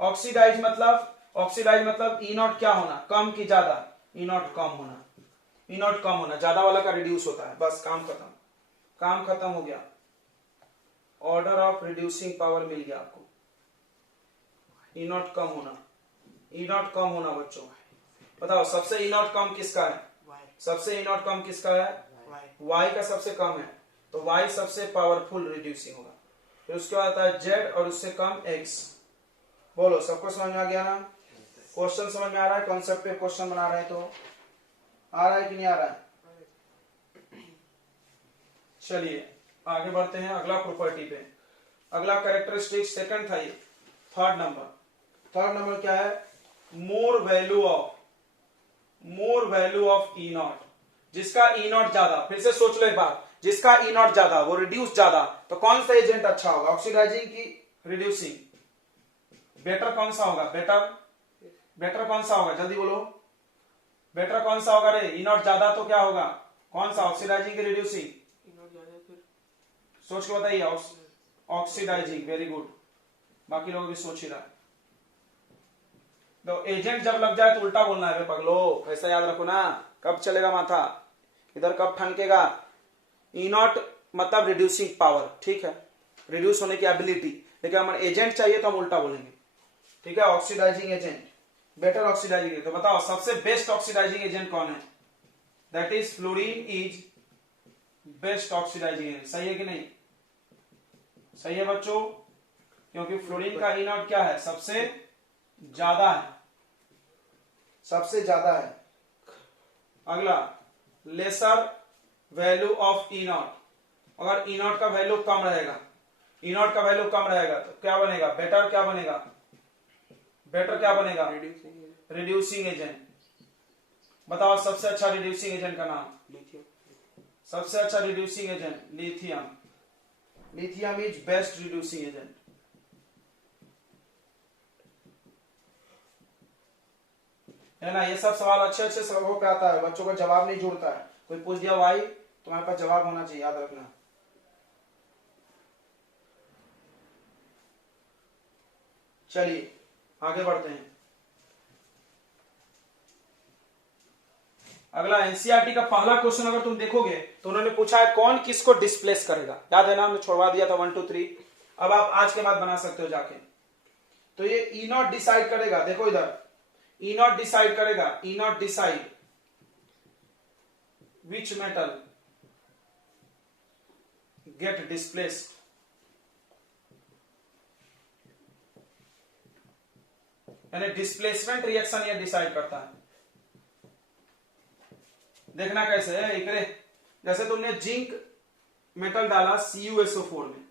ऑक्सीडाइज मतलब ई नॉट क्या होना? कम की ज्यादा? ई नॉट कम होना, ई नॉट कम होना, ज्यादा वाला का रिड्यूस होता है। बस काम खत्म, काम खत्म हो गया। ऑर्डर ऑफ रिड्यूसिंग पावर मिल गया आपको। ई नॉट कम होना, ई नॉट कम होना बच्चों। बताओ सबसे ई नॉट कम किसका है? सबसे ई नॉट कम किसका है? y का सबसे कम है, तो y सबसे पावरफुल रिड्यूसिंग होगा। फिर उसके बाद आता है z और उससे कम x। बोलो सबको समझ में आ गया ना? क्वेश्चन समझ में आ रहा है? कॉन्सेप्ट पे क्वेश्चन बना रहे हैं तो आ रहा है कि नहीं आ रहा है? चलिए आगे बढ़ते हैं अगला प्रॉपर्टी पे। अगला कैरेक्टरिस्टिक सेकंड था ये। थर्ड नंबर क्या है? More value of E not. जिसका ई नॉट ज्यादा, फिर से सोच लो एक बार, जिसका ई नॉट ज्यादा वो रिड्यूस ज्यादा, तो कौन सा एजेंट अच्छा होगा? ऑक्सीडाइजिंग की रिड्यूसिंग? बेटर कौन सा होगा? बेटर कौन सा होगा? जल्दी बोलो, बेटर कौन सा होगा रे? ई नॉट ज्यादा तो क्या होगा? कौन सा? ऑक्सीडाइजिंग की रिड्यूसिंग? सोच के बताइए। Oxidising, very good. बाकी लोग भी सोच ही रहा है। तो एजेंट जब लग जाए तो उल्टा बोलना है पगलो, ऐसा याद रखो ना। कब चलेगा माथा इधर, कब ठनकेगा? ई नॉट मतलब रिड्यूसिंग पावर, ठीक है, रिड्यूस होने की एबिलिटी। लेकिन हमें एजेंट चाहिए तो हम उल्टा बोलेंगे, ठीक है। Oxidising agent, better oxidising. तो बताओ सबसे बेस्ट ऑक्सीडाइजिंग एजेंट कौन है? That is fluorine is best oxidising agent. सही है कि नहीं? सही है बच्चों, क्योंकि फ्लोरीन का ई नॉट क्या है? सबसे ज्यादा है, सबसे ज्यादा है। अगला lesser value of E naught. अगर ई नॉट का वैल्यू कम रहेगा, ई नॉट का वैल्यू कम रहेगा तो क्या बनेगा? बेटर क्या बनेगा? बेटर क्या बनेगा? Reducing agent. बताओ सबसे अच्छा रिड्यूसिंग एजेंट का नाम? सबसे अच्छा reducing agent lithium. Lithium is best reducing agent. है ना? ये सब सवाल अच्छे सवालों पे आता है, बच्चों का जवाब नहीं जुड़ता है। कोई पूछ दिया भाई, तुम्हारे पास जवाब होना चाहिए, याद रखना। चलिए आगे बढ़ते हैं। अगला एनसीईआरटी का पहला क्वेश्चन अगर तुम देखोगे तो उन्होंने पूछा है कौन किसको डिस्प्लेस करेगा। याद है ना, हमने छोड़वा दिया था 1 2 3। अब आप आज के बाद बना सकते हो जाके। तो ये ई नॉट डिसाइड करेगा, देखो इधर ई नॉट डिसाइड करेगा, E naught decide which metal get displaced. यानी डिस्प्लेसमेंट रिएक्शन ये डिसाइड करता है। देखना कैसे है, इकरे जैसे तुमने जिंक मेटल डाला CuSO4 में,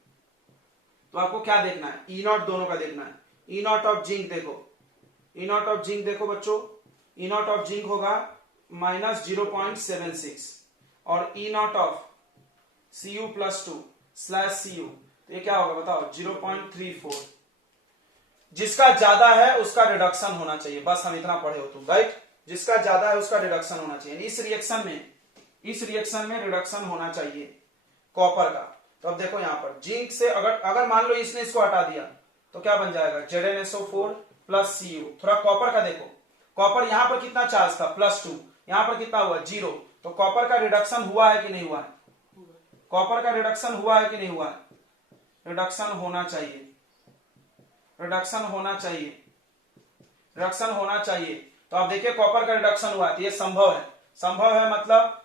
तो आपको क्या देखना है, ई नॉट दोनों का देखना है। ई नॉट ऑफ जिंक देखो, ई नॉट ऑफ जिंक देखो बच्चों, ई नॉट ऑफ जिंक होगा -0.76 और ई नॉट ऑफ Cu+2/Cu तो ये क्या होगा बताओ, 0.34। जिसका ज्यादा है उसका रिडक्शन होना चाहिए, बस हम इतना पढ़े हो तुम, राइट। जिसका ज्यादा है उसका रिडक्शन होना चाहिए। इस रिएक्शन में रिडक्शन होना चाहिए कॉपर का। तो अब देखो यहां पर जिंक से अगर मान लो इसने इसको हटा दिया तो क्या बन जाएगा, ZnSO4 + Cu। थोड़ा कॉपर का देखो, कॉपर यहां पर कितना चार्ज था +2, यहां पर कितना हुआ 0। तो कॉपर का रिडक्शन हुआ है कि नहीं हुआ है, कॉपर का रिडक्शन हुआ है कि नहीं हुआ है, रिडक्शन होना चाहिए, रिडक्शन होना चाहिए, रिडक्शन होना चाहिए। तो आप देखिए कॉपर का रिडक्शन हुआ है, तो ये संभव है, संभव है मतलब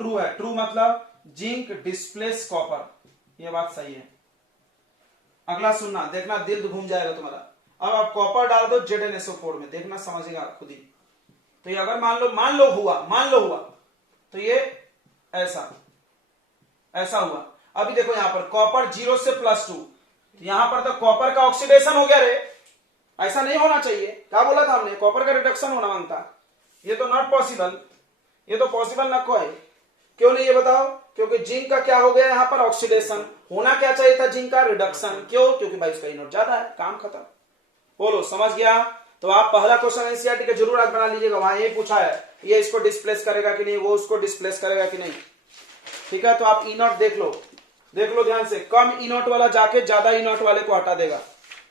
ट्रू है, ट्रू मतलब जिंक डिस्प्लेस कॉपर, ये बात सही है। अगला सुनना, देखना दिल घूम जाएगा तुम्हारा। अब आप कॉपर डाल दो ZnSO4 में, देखना समझेगा खुद ही। तो ये अगर मान लो हुआ तो ये ऐसा हुआ। अभी देखो यहां पर कॉपर 0 से +2, यहां पर तो कॉपर का ऑक्सीडेशन हो गया रे, ऐसा नहीं होना चाहिए। क्या बोला था हमने, कॉपर का रिडक्शन होना मांगता, ये तो नॉट पॉसिबल, ये तो पॉसिबल ना को है। क्यों नहीं ये बताओ, क्योंकि जिंक का क्या हो गया यहां पर ऑक्सीडेशन, होना क्या चाहिए था जिंक का रिडक्शन। क्यों, क्योंकि भाई इसका यूनिट ज्यादा है, काम खत्म। बोलो समझ गया। तो आप पहला क्वेश्चन एनसीईआरटी का जरूर आज बना लीजिएगा, वहां ये पूछा है ये इसको डिस्प्लेस करेगा कि नहीं, वो उसको डिस्प्लेस करेगा कि नहीं। ठीक है, तो आप ई नॉट देख लो ध्यान से। कम ई नॉट वाला जाके ज्यादा ई नॉट वाले को हटा देगा,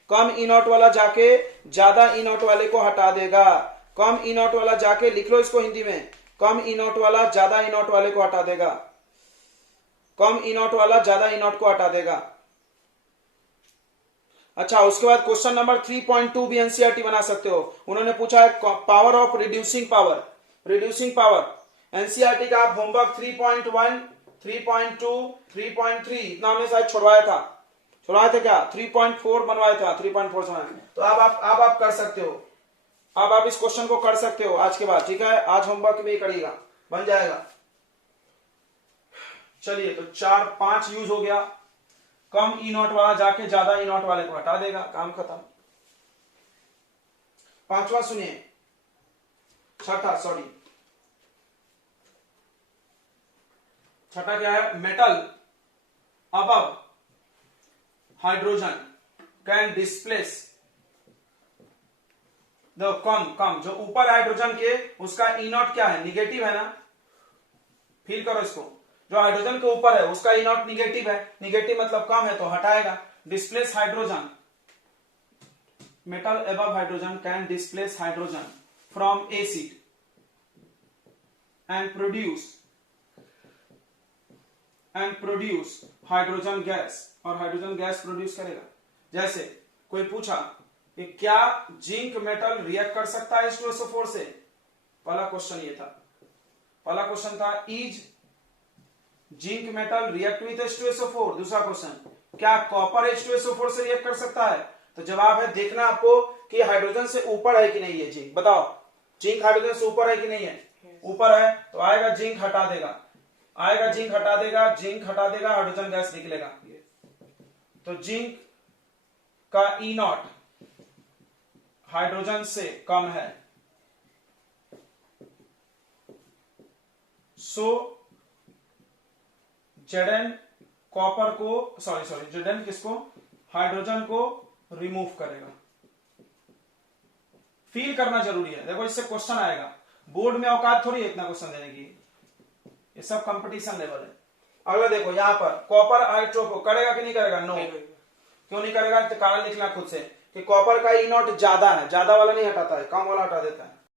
कम ई नॉट वाला जाके ज्यादा ई नॉट वाले को हटा देगा, कम ई नॉट वाला जाके, लिख लो इसको हिंदी में, कम ई नॉट वाला ज्यादा ई नॉट वाले को हटा देगा, कम ई नॉट वाला ज्यादा ई नॉट को हटा देगा। अच्छा, उसके बाद क्वेश्चन नंबर 3.2 भी एनसीईआरटी बना सकते हो। उन्होंने पूछा है power of reducing power. NCERT का आप होमवर्क 3.1, 3.2, 3.3 इतना हमने शायद छुड़वाए थे क्या, 3.4 बनवाया था, 3.4 समय। तो अब आप कर सकते हो, अब आप इस क्वेश्चन को कर सकते हो आज के बाद। ठीक है, आज होमवर्क में ही करिएगा, बन जाएगा। चलिए, तो 4-5 यूज हो गया। कम ई नॉट वाला जाके ज्यादा ई नॉट वाले को हटा देगा, काम खत्म। पांचवा सुनिए, छठा क्या है, metal above hydrogen can displace the कम जो ऊपर हाइड्रोजन के, उसका ई नॉट क्या है, निगेटिव है ना। फील करो इसको, जो हाइड्रोजन के ऊपर है उसका ई नॉट निगेटिव है, निगेटिव मतलब कम है तो हटाएगा। Displace hydrogen, metal above hydrogen can displace hydrogen from acid and produce hydrogen gas, और हाइड्रोजन गैस प्रोड्यूस करेगा। जैसे कोई पूछा कि क्या जिंक मेटल रिएक्ट कर सकता है H2SO4 से, पहला क्वेश्चन ये था, पहला क्वेश्चन था is zinc metal react with H2SO4। दूसरा क्वेश्चन, क्या कॉपर H2SO4 से रिएक्ट कर सकता है। तो जवाब है, देखना आपको कि हाइड्रोजन से ऊपर है कि नहीं है जिंक। बताओ, जिंक हाइड्रोजन से ऊपर है कि नहीं है, ऊपर है तो आएगा जिंक हटा देगा, जिंक हटा देगा, हाइड्रोजन गैस निकलेगा। तो जिंक का ई नॉट हाइड्रोजन से कम है, सो Zn कॉपर को Zn किसको, हाइड्रोजन को रिमूव करेगा। फील करना जरूरी है, देखो इससे क्वेश्चन आएगा, बोर्ड में औकात थोड़ी है इतना क्वेश्चन देने की, ये सब कंपटीशन लेवल है। अगला देखो यहाँ पर कॉपर आइट्रोपो करेगा कि नहीं करेगा, नो। क्यों नहीं करेगा, तो कारण लिखना खुद से कि कॉपर का ई नॉट ज्यादा है, ज्यादा वाला नहीं हटाता है, कम वाला हटा देता है।